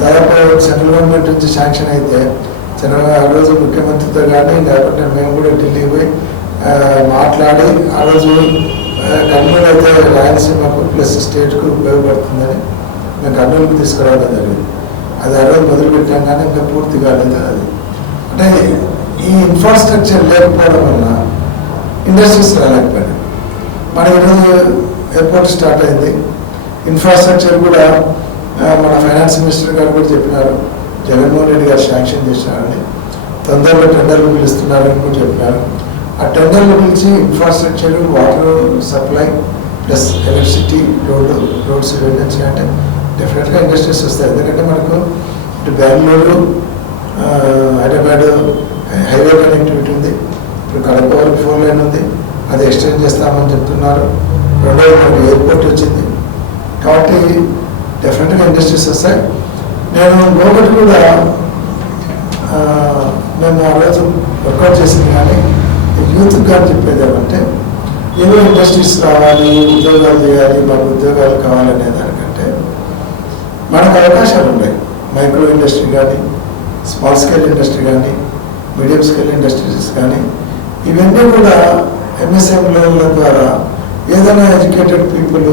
దాదాపు సెంట్రల్ గవర్నమెంట్ నుంచి శాంక్షన్ అయితే ఆ రోజు ముఖ్యమంత్రితో కానీ, లేకపోతే మేము కూడా ఢిల్లీ పోయి మాట్లాడి ఆ రోజు కర్నూలు అయితే రాయలసీమకు ప్లస్ స్టేట్కు ఉపయోగపడుతుందని మేము కర్నూలుకు తీసుకురావడం జరిగింది. అది ఆ రోజు మొదలుపెట్టాం, కానీ ఇంకా పూర్తి కాలేదు. అది అంటే ఈ ఇన్ఫ్రాస్ట్రక్చర్ లేకపోవడం వల్ల ఇండస్ట్రీస్ రాలేకపోయింది. మన ఈరోజు ఎయిర్పోర్ట్ స్టార్ట్ అయింది. ఇన్ఫ్రాస్ట్రక్చర్ కూడా మన ఫైనాన్స్ మినిస్టర్ గారు కూడా చెప్పినారు, జగన్మోహన్ రెడ్డి గారు శాంక్షన్ చేసినారని, తొందరలో టెండర్లు పిలుస్తున్నారని కూడా చెప్పినారు. ఆ టెండర్లు పిలిచి infrastructure, water supply plus electricity, roads ఇవన్నీ అంటే డెఫినెట్గా ఇండస్ట్రీస్ వస్తాయి. ఎందుకంటే మనకు ఇటు బెంగళూరు, హైదరాబాద్, హైవే కనెక్టివిటీ ఉంది. ఇప్పుడు కడప వరకు 4 లైన్ ఉంది, అది ఎక్స్టెండ్ చేస్తామని చెప్తున్నారు. రెండోది మనకి ఎయిర్పోర్ట్ వచ్చింది కాబట్టి డెఫినెట్గా ఇండస్ట్రీస్ వస్తాయి. నేను ఇంకొకటి కూడా మేము ఆ రోజు వర్కౌట్ చేసింది, కానీ యూత్కి కానీ చెప్పేది ఏమంటే ఏవో ఇండస్ట్రీస్ రావాలి, ఉద్యోగాలు చేయాలి, మాకు ఉద్యోగాలు కావాలనే దానికంటే మనకు అవకాశాలు ఉన్నాయి. మైక్రో ఇండస్ట్రీ కానీ, స్మాల్ స్కేల్ ఇండస్ట్రీ కానీ, మీడియం స్కేల్ ఇండస్ట్రీస్ కానీ, ఇవన్నీ కూడా ఎంఎస్ఎంల ద్వారా ఏదైనా ఎడ్యుకేటెడ్ పీపుల్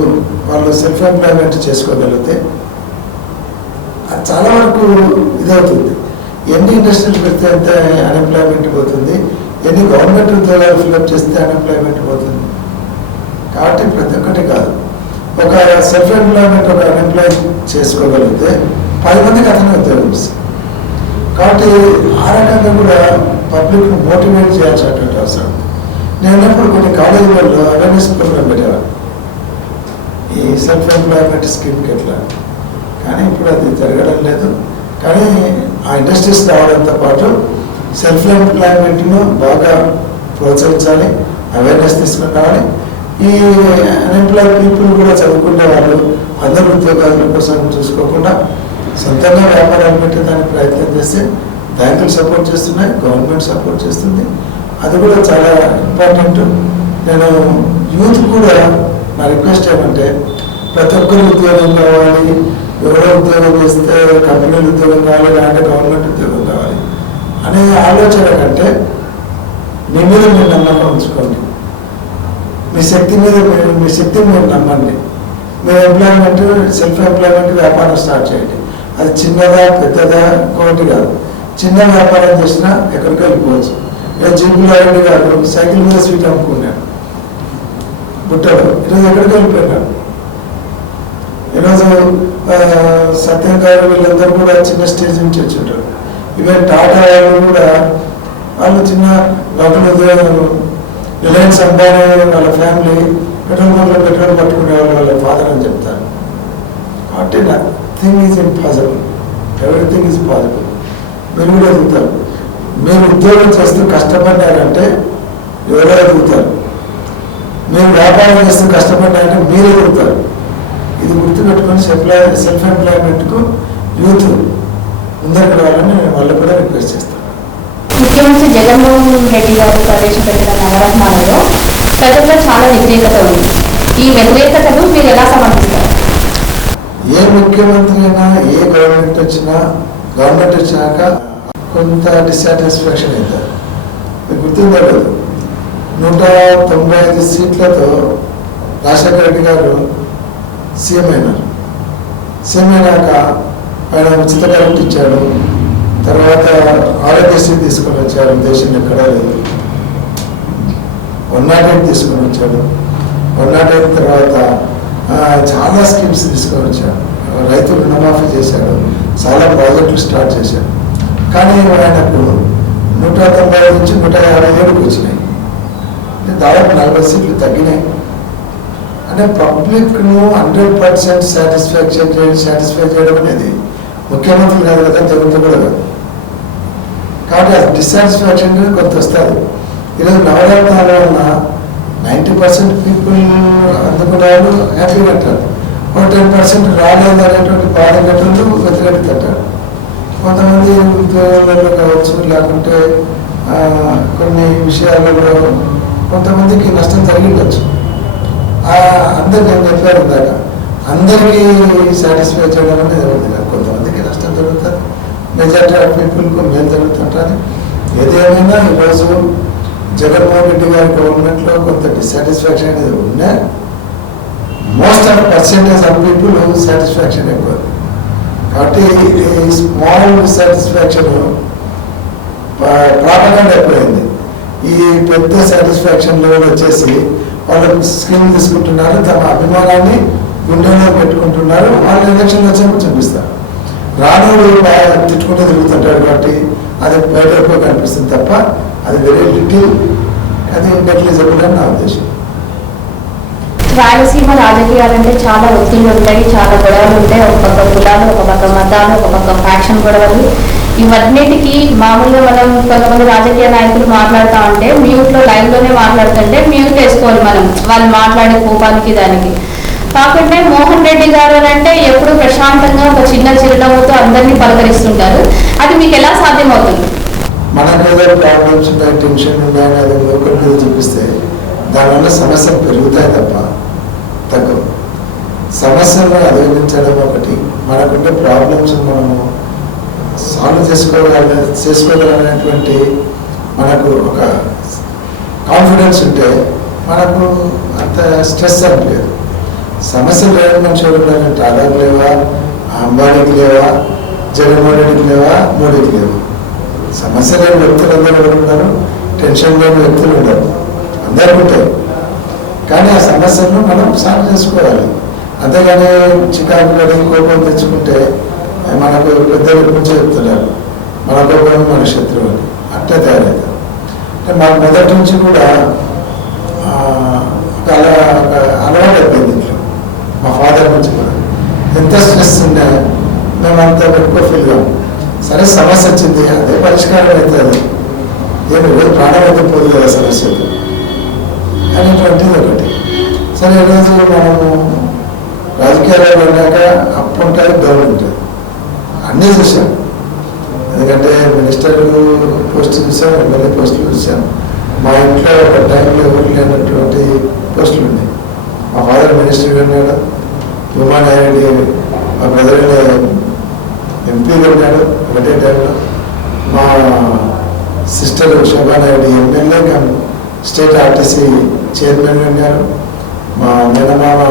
వాళ్ళు సెల్ఫ్ ఎంప్లాయ్మెంట్ చేసుకోగలిగితే అది చాలా వరకు ఇదవుతుంది. ఎన్ని ఇండస్ట్రీలు పెడితే అంత అన్ఎంప్లాయ్మెంట్ పోతుంది, ఎన్ని గవర్నమెంట్ ఉద్యోగాలు ఫిల్అప్ చేస్తే అన్ఎంప్లాయ్మెంట్ పోతుంది. కాబట్టి ప్రతి ఒక్కటి కాదు, ఒక సెల్ఫ్ ఎంప్లాయ్మెంట్ ఒక అన్ఎంప్లాయ్ చేసుకోగలిగితే 10 మందికి అతనే ఉద్యోగం ఇస్తుంది. కాబట్టి ఆ రకంగా కూడా పబ్లిక్ను మోటివేట్ చేయాల్సినటువంటి అవసరం. నేను అప్పుడు కొన్ని కాలేజీలలో అవేర్నెస్ ప్రోగ్రామ్ పెట్టేవాడు ఈ సెల్ఫ్ ఎంప్లాయ్మెంట్ స్కీమ్కి ఎట్లా, కానీ ఇప్పుడు అది జరగడం లేదు. కానీ ఆ ఇండస్ట్రీస్ రావడంతో పాటు సెల్ఫ్ ఎంప్లాయ్మెంట్ను బాగా ప్రోత్సహించాలి, అవేర్నెస్ తీసుకుని రావాలి. ఈ అన్ఎంప్లాయ్ పీపుల్ కూడా చదువుకునే వాళ్ళు అందరు ఉద్యోగాల కోసం చూసుకోకుండా సొంతంగా వ్యాపారాలు పెట్టేదానికి ప్రయత్నం చేస్తే బ్యాంకులు సపోర్ట్ చేస్తున్నాయి, గవర్నమెంట్ సపోర్ట్ చేస్తుంది. అది కూడా చాలా ఇంపార్టెంట్. నేను యూత్ కూడా నా రిక్వెస్ట్ ఏమంటే ప్రతి ఒక్కరు ఉద్యోగం కావాలి, ఎవరో ఉద్యోగం చేస్తే కంపెనీలు ఉద్యోగం కావాలి, లేదంటే గవర్నమెంట్ ఉద్యోగం కావాలి అనే ఆలోచన కంటే మీ మీద మీరు నమ్మకం ఉంచుకోండి, మీ శక్తి మీద మీ శక్తిని మీరు నమ్మండి. మీరు ఎంప్లాయ్మెంట్ సెల్ఫ్ ఎంప్లాయ్మెంట్ వ్యాపారం స్టార్ట్ చేయండి. అది చిన్నదా పెద్దదా ఒకటి కాదు, చిన్న వ్యాపారం చేసినా ఎక్కడికి వెళ్ళిపోవచ్చు. జీబులారెడ్డి గారు సైకిల్ మీద స్వీట్ అమ్ముకున్నాడు బుట్టలో, ఈరోజు ఎక్కడికి వెళ్ళిపోయినాడు. ఈరోజు సత్యం గారు వీళ్ళందరూ కూడా చిన్న స్టేజ్ నుంచి వచ్చుంటారు. ఈవెన్ టాటా వాళ్ళు కూడా వాళ్ళు చిన్న లోకల్ ఉద్యోగాలు, రిలయన్స్ అంబానీ వాళ్ళ ఫ్యామిలీ పెట్రోల్ బంక్లో పెట్రోల్ పట్టుకునే వాళ్ళు వాళ్ళ ఫాదర్ అని చెప్తారు. కాబట్టి nothing is impossible, everything is possible. మీరు కూడా ఎదుగుతారు. మీరు ఉద్యోగం చేస్తూ కష్టపడ్డారంటే ఎవరో ఎదుగుతారు, మీరు వ్యాపారం చేస్తూ కష్టపడ్డారంటే మీరు ఎదుగుతారు. ఇది గుర్తుపెట్టుకొని సెల్ఫ్ ఎంప్లాయ్మెంట్కు యూత్ ముందరికి రావాలని నేను వాళ్ళు కూడా రిక్వెస్ట్ చేస్తాను. ముఖ్యమంత్రి జగన్మోహన్ రెడ్డి గారు ప్రవేశపెట్టిన నవరత్నాలలో ప్రజల్లో చాలా వ్యతిరేకత ఉంది. ఈ వ్యతిరేకతను మీరు ఎలా సమర్థిస్తారు? ఏ ముఖ్యమంత్రి అయినా, ఏ గవర్నమెంట్ వచ్చినాక కొంత డిస్సాటిస్ఫాక్షన్ అవుతారు. మీకు గుర్తుండలేదు, 195 సీట్లతో రాజశేఖర రెడ్డి గారు సీఎం అయినారు. సీఎం అయినాక ఆయన ఉచిత కరెంట్ ఇచ్చాడు, తర్వాత ఆరోగ్యశ్రీ తీసుకొని వచ్చాడు, దేశంలో ఎక్కడా లేదు. 108 తీసుకొని వచ్చాడు. 108 తర్వాత చాలా స్కీమ్స్ తీసుకొని వచ్చాడు. రైతు రుణమాఫీ చేశాడు, చాలా ప్రాజెక్టులు స్టార్ట్ చేశాడు. కానీ ఆయనకు 190 నుంచి 157 వచ్చినాయి. దాదాపు 40 సీట్లు తగ్గినాయి. అంటే పబ్లిక్ను 100% సాటిస్ఫై చేయడం అనేది ముఖ్యమంత్రి కాదు కదా, దేవుడితో కూడా కాదు. కాబట్టి అది డిస్సాటిస్ఫాక్షన్ కొంత వస్తుంది. ఈరోజు నవరత్నాల వల్ల 90% పీపుల్ అందుకునే వాళ్ళు హ్యాపీగా అంటారు, 10% రాలేదు అనేటువంటి బాధ కట్టలు వ్యతిరేకత అంటారు. కొంతమంది ఉద్యోగాలలో కావచ్చు, లేకుంటే కొన్ని విషయాలలో కొంతమందికి నష్టం జరిగిండొచ్చు. అందరికి నేను చెప్పాను ఇందాక, అందరికీ సాటిస్ఫై చేయడం అనేది ఎవరిది కాదు. కొంతమందికి నష్టం జరుగుతుంది, మెజారిటీ ఆఫ్ పీపుల్కు మేలు జరుగుతుంటుంది. ఏదేమైనా ఈరోజు జగన్మోహన్ రెడ్డి గారి గవర్నమెంట్లో కొంత డిస్సాటిస్ఫాక్షన్ అనేది ఉన్నా, most of percentage of people satisfaction ఎక్కువ. కాబట్టి ఈ స్మాల్ డిస్సాటిస్ఫాక్షన్ ప్రాపర్గా ఎక్కువైంది. ఈ పెద్ద సాటిస్ఫాక్షన్ లెవెల్ వచ్చేసి వాళ్ళు స్కీమ్ తీసుకుంటున్నారు, తమ అభిమానాన్ని గుండెలో పెట్టుకుంటున్నారు. వాళ్ళు ఎలక్షన్లు వచ్చాక చూపిస్తారు. రానుడు తిట్టుకుంటూ తిరుగుతుంటాడు కాబట్టి అది బయట ఎక్కువ కనిపిస్తుంది తప్ప అది వెరీ లిటిల్, అది నెగ్లిజిబుల్ అని నా ఉద్దేశం. రాయలసీమ రాజకీయాలంటే చాలా ఒత్తిళ్ళు ఉంటాయి, చాలా గొడవలు ఉంటాయి. ఒక పక్క కులాలు, ఒక పక్క మతాలు, ఒక పక్క ఫ్యాక్షన్ గొడవలు, ఇవన్నిటికీ మామూలుగా మనం కొంతమంది రాజకీయ నాయకులు మాట్లాడుతూ ఉంటే మ్యూట్లో లైవ్లోనే మాట్లాడుతుంటే మ్యూట్ వేసుకోవాలి మనం వాళ్ళు మాట్లాడే కోపానికి దానికి. కాకుంటే మోహన్ రెడ్డి గారు అని అంటే ఎప్పుడు ప్రశాంతంగా ఒక చిన్న చిరునవ్వుతో అందరినీ పలకరిస్తుంటారు. అది మీకు ఎలా సాధ్యమవుతుంది? మనకు ఏదో ప్రాబ్లమ్స్ ఉన్నాయి, టెన్షన్ ఉన్నాయని అది లోకల్ మీద చూపిస్తే దానివల్ల సమస్యలు పెరుగుతాయి తప్ప తక్కువ. సమస్యలను అధిగమించడం ఒకటి, మనకుండే ప్రాబ్లమ్స్ మనము సాల్వ్ చేసుకోగలనేటువంటి మనకు ఒక కాన్ఫిడెన్స్ ఉంటే మనకు అంత స్ట్రెస్ అనిపించదు. సమస్యలు లేని మనుషులు టాటాకు లేవా, అంబానీకి లేవా, జగన్మోహన్ రెడ్డికి లేవా, మోడీకి లేవా. సమస్య లేని వ్యక్తులు అందరూ ఎవరు ఉంటారు, టెన్షన్ లేని వ్యక్తులు ఉండరు, అందరికీ ఉంటాయి. కానీ ఆ సమస్యలను మనం సాల్వ్ చేసుకోవాలి. అంతేగాని చికాకు పడి కోపం తెచ్చుకుంటే మనకు పెద్దల గురించి చెప్తున్నారు మన కోపం మన శత్రువు అని, అట్లే తయారవుతారు. అంటే మాకు మొదటి నుంచి కూడా అలా అలవాటు అయిపోయింది ఇంట్లో. మా ఫాదర్ నుంచి కూడా ఎంత స్ట్రెస్ ఉన్నా మేమంతా ఎక్కువ ఫీల్ కాము. సరే సమస్య వచ్చింది, అదే పరిష్కారం అవుతుంది, ఏమి ప్రాణం అయితే పోదు కదా సమస్యలు అనేటువంటిది ఒకటి. సరే ఈరోజు మనము రాజకీయాల్లో వెళ్ళాక అప్ ఉంటుంది, డౌన్ ఉంటుంది, అన్నీ చూసాం. ఎందుకంటే మినిస్టర్ పోస్టులు చూసాం, ఎమ్మెల్యే పోస్టులు చూసాం. మా ఇంట్లో ఒక టైంలో ఎవరు లేనటువంటి పోస్టులు ఉన్నాయి. మా ఫాదర్ మినిస్టర్గా ఉన్నాడు, ఉమానాయుడు మా బ్రదర్ ఎంపీగా ఉన్నాడు ఒకటే టైంలో. మా sister Shobha Naidu MLA come state RTC chairman ఉన్నారు. మా మేనమామ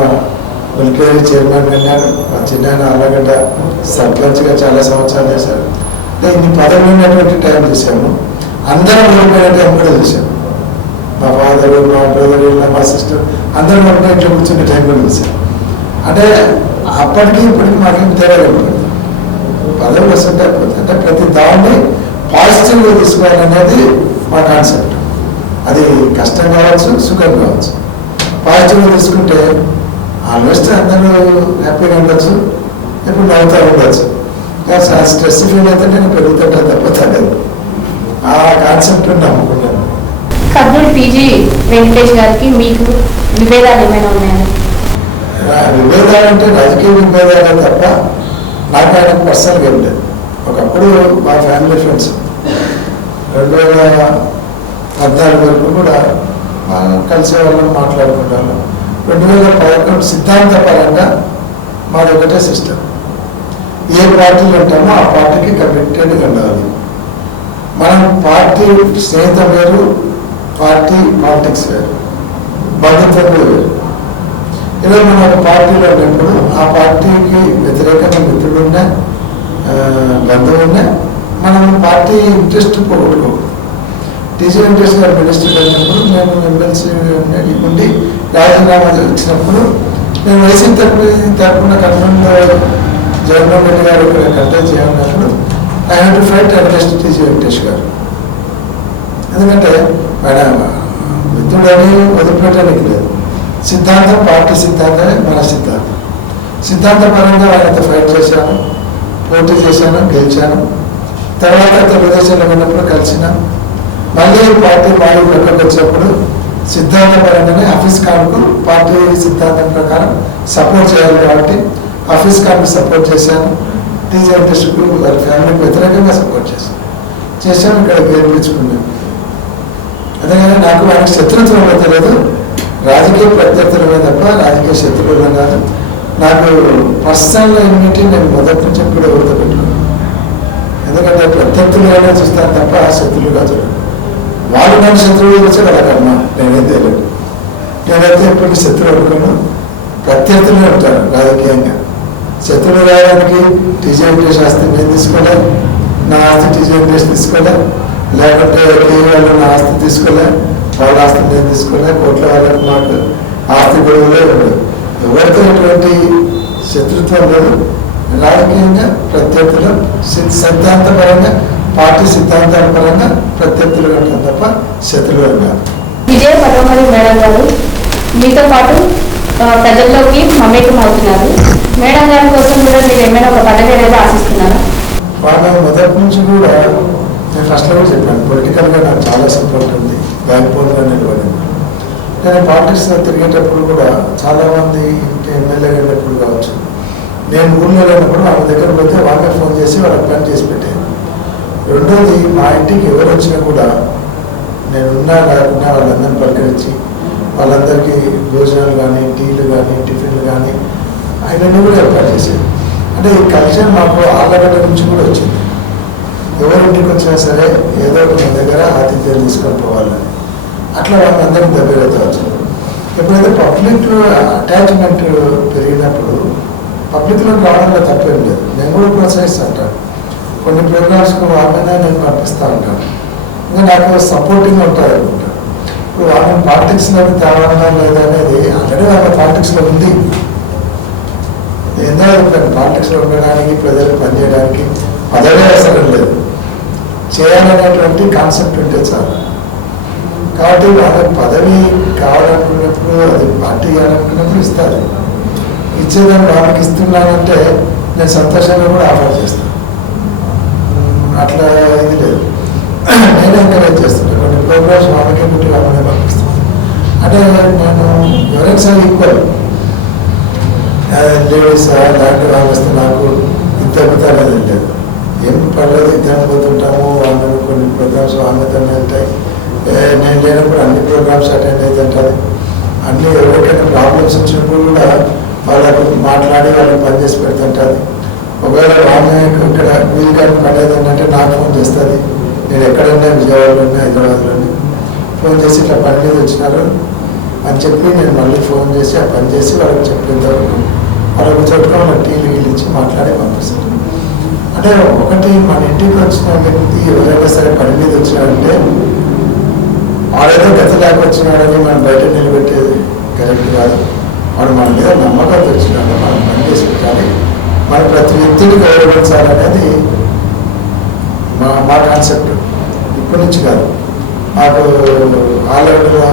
మిలిటరీ చైర్మన్ ఉన్నారు. మా చిన్న ఆలగడ్డ సర్పంచ్గా చాలా సంవత్సరాలు చేశారు. అంటే ఇన్ని పదవులు ఉన్నటువంటి టైం చూసాము. అందరం ఓడిపోయిన టైం కూడా చూసాము. మా ఫాదరు, మా బ్రదర్, మా సిస్టర్ అందరం ఓడిపోయి ఇంట్లో కూర్చునే టైం కూడా చూసాము. అంటే అప్పటికి ఇప్పటికి మాకేం తేడా ఉంటుంది. పదవులు వస్తుంటే అయిపోతుంది. అంటే ప్రతి దాన్ని పాజిటివ్గా తీసుకోవాలనేది మా కాన్సెప్ట్. అది కష్టం కావచ్చు, సుఖం కావచ్చు. పాజిటివ్గా తీసుకుంటే ఆల్మోస్ట్ అందరూ హ్యాపీగా ఉండొచ్చు, ఎప్పుడు నవ్వుతూ ఉండొచ్చు. స్ట్రెస్ ఫీల్ అయితే నేను పెరుగుతుంటా తప్పలేదు. ఆ కాన్సెప్ట్ నమ్ముకున్నాను. కర్నూలు టీజీ వెంకటేష్ గారికి మీకు విభేదాలు ఏమైనా ఉన్నాయా? విభేదాలు అంటే రాజకీయ విభేదాలే తప్ప నాకు ఆయనకు పర్సనల్గా ఏం లేదు. ఒకప్పుడు మా ఫ్యామిలీ ఫ్రెండ్స్ 2014 వరకు కూడా కలిసే వాళ్ళం, మాట్లాడుకుంటాము. 2011 సిద్ధాంతపరంగా మాది ఒకటే సిస్టమ్. ఏ పార్టీలు ఉంటామో ఆ పార్టీకి కమిటెడ్గా ఉండాలి. మనం పార్టీ స్నేహితం వేరు, పార్టీ పాలిటిక్స్ వేరు, బంధుత్వం కూడా వేరు. ఇలా మనం ఒక పార్టీలో ఉన్నప్పుడు ఆ పార్టీకి వ్యతిరేకంగా మిత్రులు ఉన్నా, బంధువులు ఉన్నా, మనం పార్టీ ఇంట్రెస్ట్ పోగొట్టుకోకూడదు. టీజీ వెంకటేష్ గారు మినిస్టర్ అయినప్పుడు నేను ఎమ్మెల్సీ ఉండి రాజీనామా వచ్చినప్పుడు నేను వైసీపీ తరఫున కర్నూలులో జగన్మోహన్ రెడ్డి గారు ఇక్కడ కంటెస్ట్ చేయాలన్నప్పుడు I have to fight against TG Venkatesh గారు. ఎందుకంటే ఆయన మిత్రుడని వదిలిపెట్టడానికి లేదు. సిద్ధాంతం పార్టీ సిద్ధాంతమే మన సిద్ధాంతం. సిద్ధాంతపరంగా ఆయనతో ఫైట్ చేశాను, పోటీ చేశాను, గెలిచాను. తర్వాత తెలుగుదేశంలో ఉన్నప్పుడు కలిసినాం. మళ్ళీ పార్టీ మారి ప్రక్కకు వచ్చినప్పుడు సిద్ధాంతపరంగానే హఫీజ్ ఖాన్కు పార్టీ సిద్ధాంతం ప్రకారం సపోర్ట్ చేయాలి కాబట్టి హఫీజ్ ఖాన్కు సపోర్ట్ చేశాను. టీజీ వెంకటేష్కు వారి ఫ్యామిలీకి వ్యతిరేకంగా సపోర్ట్ చేశాను. ఇక్కడ గెలిపించుకున్నాను. అదేవిధంగా నాకు ఆయనకు శత్రుత్వం తెలియదు, రాజకీయ ప్రత్యర్థులమే తప్ప రాజకీయ శత్రువులు కాదు. నాకు పర్సనల్ ఇమ్యూనిటీ నేను మొదటి నుంచి ఎప్పుడు ఎవరితో పెట్టుకున్నాను. ఎందుకంటే ప్రత్యర్థులుగానే చూస్తాను తప్ప శత్రువులుగా చూడను. వాళ్ళు నన్ను శత్రువులు వచ్చి వాళ్ళ కర్మ, నేనేం తెలియదు. నేనైతే ఎప్పుడు శత్రువు అనుకున్నాను, ప్రత్యర్థులే ఉంటాను రాజకీయంగా. శత్రువులు రాయడానికి టీజీ వెంకటేష్ ఆస్తి నేను తీసుకోలే, నా ఆస్తి టీజీ వెంకటేష్ తీసుకోలే, లేకుంటే వాళ్ళు నా ఆస్తి తీసుకోలే, వాళ్ళ ఆస్తి నేను తీసుకోలే, కోట్ల వాళ్ళకి మాకు ఆస్తి గొడవలే ఉండదు. ఎవరితో ఎటువంటి శత్రుత్వం లేదు. రాజకీయంగా ప్రత్యర్థులు సిద్ధాంతపరంగా పార్టీ సిద్ధాంతాల పరంగా ప్రత్యర్థులు ఉంటాం తప్ప శత్రువులు కాదు. విజయ పటోమరి మేడం గారు మీతో పాటు ప్రజల్లోకి మమేకం అవుతున్నారు. మేడం గారి కోసం కూడా మీరు ఏమైనా ఒక పదవి అనేది ఆశిస్తున్నారా? వాళ్ళ మొదటి నుంచి కూడా నేను ఫస్ట్లో కూడా చెప్పాను, పొలిటికల్గా నాకు చాలా సపోర్ట్ ఉంది, బ్యాక్ బోన్గా నిలబడింది. నేను పాలిటిక్స్లో తిరిగేటప్పుడు కూడా చాలామంది ఇంటి ఎమ్మెల్యే వెళ్ళినప్పుడు కావచ్చు, నేను ఊళ్ళో వెళ్ళినప్పుడు వాళ్ళ దగ్గర పోతే వాళ్ళే ఫోన్ చేసి వాళ్ళకి పని చేసి పెట్టాను. రెండోది, మా ఇంటికి ఎవరు వచ్చినా కూడా నేను ఉన్నా లేకున్నా వాళ్ళందరినీ పలకరించి వాళ్ళందరికీ భోజనాలు కానీ, టీలు కానీ, టిఫిన్లు కానీ అవన్నీ కూడా ఏర్పాటు చేశాను. అంటే ఈ కల్చర్ మాకు ఆళ్ళగడ్డ నుంచి కూడా వచ్చింది. ఎవరింటికి వచ్చినా సరే ఏదో ఒక మన దగ్గర ఆతిథ్యం తీసుకొని పోవాలని, అట్లా వాళ్ళందరినీ దగ్గరైతే వచ్చింది. ఎప్పుడైతే పబ్లిక్ అటాచ్మెంట్ పెరిగినప్పుడు పబ్లిక్లో రావడంలో తప్పేం లేదు, నేను కూడా ప్రోత్సహిస్తూ ఉంటాను. కొన్ని ప్రోగ్రామ్స్కి వాళ్ళైనా నేను పంపిస్తూ ఉంటాను, ఇంకా నాకు సపోర్టింగ్ ఉంటుంది అనుకుంటాను. ఇప్పుడు వాళ్ళని పాలిటిక్స్లోకి తేవాలన్నా లేదా అనేది ఆల్రెడీ వాళ్ళ పాలిటిక్స్లో ఉంది. ఏందో పాలిటిక్స్లో ఉండడానికి, ప్రజలకు పనిచేయడానికి పదవే అవసరం లేదు, చేయాలనేటువంటి కాన్సెప్ట్ ఉంటే చాలు. కాబట్టి వాళ్ళకి పదవి కావాలనుకున్నప్పుడు, అది పార్టీ కావాలనుకున్నప్పుడు ఇస్తారు. ఇచ్చేదాన్ని వాళ్ళకి ఇస్తున్నానంటే నేను సంతోషంగా కూడా ఆఫర్ చేస్తాను, అట్లా ఇది లేదు. నేను ఎంకరేజ్ చేస్తుంటాను, కొన్ని ప్రోగ్రామ్స్ వాళ్ళకే పుట్టి వాళ్ళనే పంపిస్తాను. అంటే నేను ఎవరైనా సరే ఈక్వల్, లేడీస్ అలాంటి వాళ్ళు వస్తే నాకు ఇంత అనేది లేదు, ఏం పర్లేదు, ఇద్దరు పోతుంటాము. వాళ్ళని కొన్ని ప్రోగ్రామ్స్ వాళ్ళతోనే ఉంటాయి, నేను లేనప్పుడు అన్ని ప్రోగ్రామ్స్ అటెండ్ అవుతుంటుంది. అన్ని ఎవరికైనా ప్రాబ్లమ్స్ వచ్చినప్పుడు కూడా వాళ్ళకు మాట్లాడి వాళ్ళకి పనిచేసి పెడుతుంటుంది. ఒకవేళ వాళ్ళకి ఇక్కడ వీలు కానీ పని ఏదంటే నాకు ఫోన్ చేస్తుంది, నేను ఎక్కడన్నా విజయవాడలోనే హైదరాబాద్లోనే ఫోన్ చేసి ఇట్లా పని మీద వచ్చినారు అని చెప్పి నేను మళ్ళీ ఫోన్ చేసి ఆ పని చేసి వాళ్ళకి చెప్పేంత వరకు వాళ్ళకి చోటుగా వాళ్ళకి టీలు గీలు ఇచ్చి మాట్లాడి పంపిస్తాను. అంటే ఒకటి, మన ఇంటికి వచ్చిన వ్యక్తి ఎవరైనా సరే పని మీద వచ్చినాడంటే వాడేదో గతి లేక వచ్చినాడని మనం బయట నిలబెట్టేది కరెక్ట్ కాదు. వాడు మన మీద నమ్మకంతో వచ్చినాడు, మనం పని చేసి పెట్టాలి, మన ప్రతి వ్యక్తిని గౌరవించాలనేది మా కాన్సెప్ట్. ఇప్పటి నుంచి కాదు, మాకు ఆలయంలో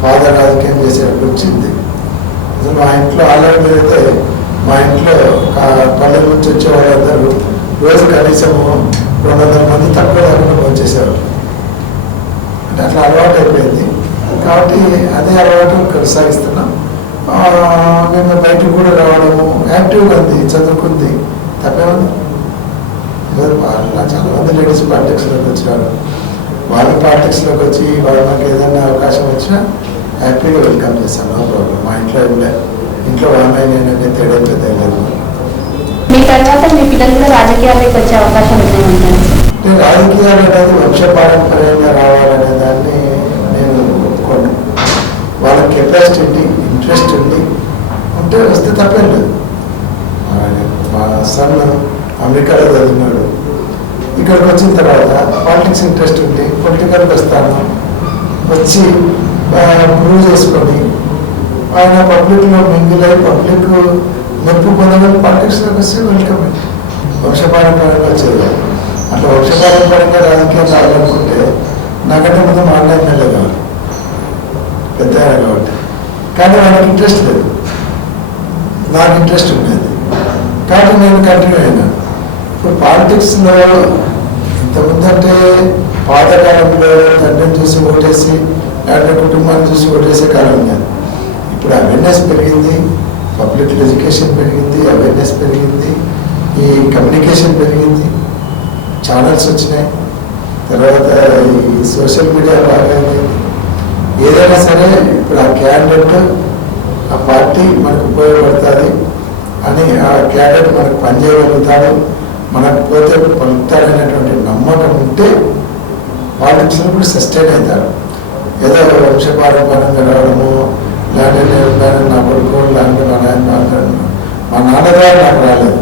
ఫాదర్ రాజకీయం చేసేటప్పుడు వచ్చింది. అసలు మా ఇంట్లో ఆలయం అయితే మా ఇంట్లో పల్లెల నుంచి వచ్చే వాళ్ళందరూ రోజు కనీసము 200 మంది తక్కువ లేకుండా పనిచేసేవారు. అంటే అట్లా అలవాటు అయిపోయింది. కాబట్టి అదే అలవాటు కొనసాగిస్తున్నాం. మేము బయటకు కూడా రావడము, యాక్టివ్గా ఉంది, చదువుకుంది, తప్పేముంది. చాలా మంది లేడీస్ పాలిటిక్స్లోకి వచ్చినారు, వాళ్ళ పాలిటిక్స్లోకి వచ్చి వాళ్ళకి ఏదైనా అవకాశం వచ్చినా హ్యాపీగా వెల్కమ్ చేస్తాను, నో ప్రాబ్లం. మా ఇంట్లో ఏం లేదు, ఇంట్లో వాళ్ళ నేనంటే తేడా పెద్ద లేదు. మీ తర్వాత మీ పిల్లలు కూడా రాజకీయాల్లోకి వచ్చే అవకాశం ఉంటుంది. నేను రాజకీయాలు అనేది వంశపారంపర్యంగా రావాలనే దాన్ని నేను ఒప్పుకోను. వాళ్ళ కెపాసిటీ ఉండి, ఇంట్రెస్ట్ ఉంటే వస్తే తప్పేం లేదు. మా సన్ అమెరికాలో చదివినాడు, ఇక్కడికి వచ్చిన తర్వాత పాలిటిక్స్ ఇంట్రెస్ట్ ఉంది, పొలిటికల్కి వస్తాను, వచ్చి ప్రూవ్ చేసుకొని ఆయన పబ్లిక్లో మింగిల్ అయి పబ్లిక్ మెప్పు పొందడం పాలిటిక్స్లోకి వస్తే వెల్కమ్. వంశపారంపర్యంగా వచ్చేది. అట్లా వంశపారంపర్యంగా రాజకీయం రావాలనుకుంటే నాకంటే ముందు మా అన్న ఎమ్మెల్యే కావాలి, పెద్ద కాబట్టి. కానీ వాళ్ళకి ఇంట్రెస్ట్ లేదు, నాకు ఇంట్రెస్ట్ ఉండేది కాబట్టి నేను కంటిన్యూ అయినా. ఇప్పుడు పాలిటిక్స్లో ఇంతకుముందంటే పాతకాలంలో తండ్రిని చూసి ఓటేసి లేదంటే కుటుంబాన్ని చూసి ఓటేసే కాలం ఉండేది. ఇప్పుడు అవేర్నెస్ పెరిగింది, పబ్లిక్ ఎడ్యుకేషన్ పెరిగింది, అవేర్నెస్ పెరిగింది, ఈ కమ్యూనికేషన్ పెరిగింది, ఛానల్స్ వచ్చినాయి, తర్వాత ఈ సోషల్ మీడియా బాగా ఏదైనా సరే ఇప్పుడు ఆ క్యాండిడేట్ ఆ పార్టీ మనకు ఉపయోగపడుతుంది అని, ఆ క్యాండిడేట్ మనకు పనిచేయగలుగుతాడు, మనకు పోతే పలుకుతాడనేటువంటి నమ్మకం ఉంటే పాలిటిక్స్లో కూడా సస్టైన్ అవుతారు. ఏదో వంశపారంపర్యంగా రావడము, లేదంటే నా కొడుకు లేదంటే మా నాన్నగారు నాకు రాలేదు.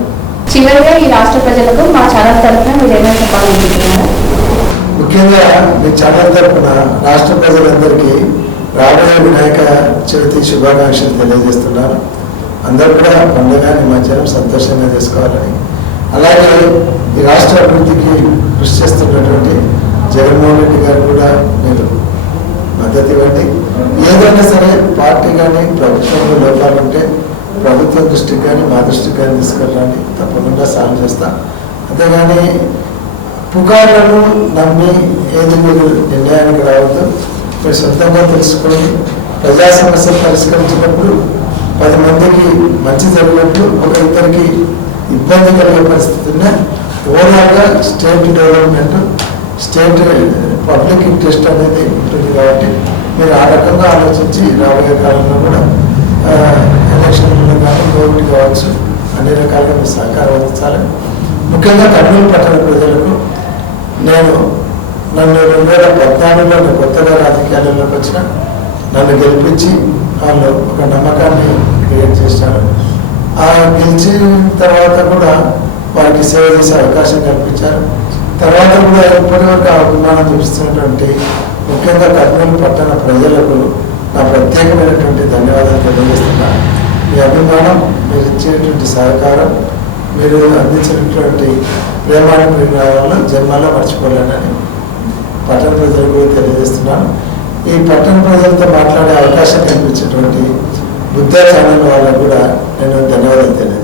చివరిగా ఈ రాష్ట్ర ప్రజలకు మా ఛానల్ తరఫున మీరు ఏమైనా చెప్పాలనుకుంటున్నారా? ముఖ్యంగా మీ ఛానల్ తరఫున రాష్ట్ర ప్రజలందరికీ రాబోయే వినాయక చవితి శుభాకాంక్షలు తెలియజేస్తున్నారు. అందరూ కూడా పండుగ నిమజ్జనం సంతోషంగా చేసుకోవాలని, అలాగే ఈ రాష్ట్ర అభివృద్ధికి కృషి చేస్తున్నటువంటి జగన్మోహన్ రెడ్డి గారు కూడా మీరు మద్దతు ఇవ్వండి. ఏదైనా సరే పార్టీ కానీ ప్రభుత్వంలో లోపాలుంటే ప్రభుత్వం దృష్టికి కానీ మా దృష్టికి కానీ తీసుకెళ్ళండి, తప్పకుండా సాల్వ్ చేస్తాం. అంతేగాని పుకార్లను నమ్మి ఏది మీరు నిర్ణయానికి రావద్దు. మీరు సొంతంగా తెలుసుకొని ప్రజా సమస్యలు పరిష్కరించినప్పుడు 10 మందికి మంచి జరిగినప్పుడు ఒక ఇద్దరికి ఇబ్బంది కలిగే పరిస్థితుల్లో ఓవరాల్గా state development, state public interest అనేది ఉంటుంది. కాబట్టి మీరు ఆ రకంగా ఆలోచించి రాబోయే కాలంలో కూడా ఎలక్షన్లో కానీ గవర్నమెంట్ కావచ్చు అన్ని రకాలుగా మీరు సహకారం అందించాలి. ముఖ్యంగా కర్నూలు పట్టణ ప్రజలకు నన్ను 2014లో నేను కొత్తగా రాజకీయాల్లోకి వచ్చిన నన్ను గెలిపించి వాళ్ళు ఒక నమ్మకాన్ని క్రియేట్ చేశారు. ఆ గెలిచిన తర్వాత కూడా వారికి సేవ చేసే అవకాశం కల్పించారు. తర్వాత కూడా ఇప్పటివరకు అభిమానం చూపిస్తున్నటువంటి ముఖ్యంగా కర్నూలు పట్టణ ప్రజలకు నా ప్రత్యేకమైనటువంటి ధన్యవాదాలు తెలియజేస్తున్నాను. మీ అభిమానం, మీరు ఇచ్చేటువంటి సహకారం, మీరు అందించినటువంటి ప్రేమాభిప్రాయాలను జన్మలో మర్చిపోలేనని పట్టణ ప్రజలకు తెలియజేస్తున్నాను. ఈ పట్టణ ప్రజలతో మాట్లాడే అవకాశం కల్పించేటువంటి బుద్ధ ఛానల్ వాళ్ళకు కూడా నేను ధన్యవాదాలు తెలియజేస్తాను.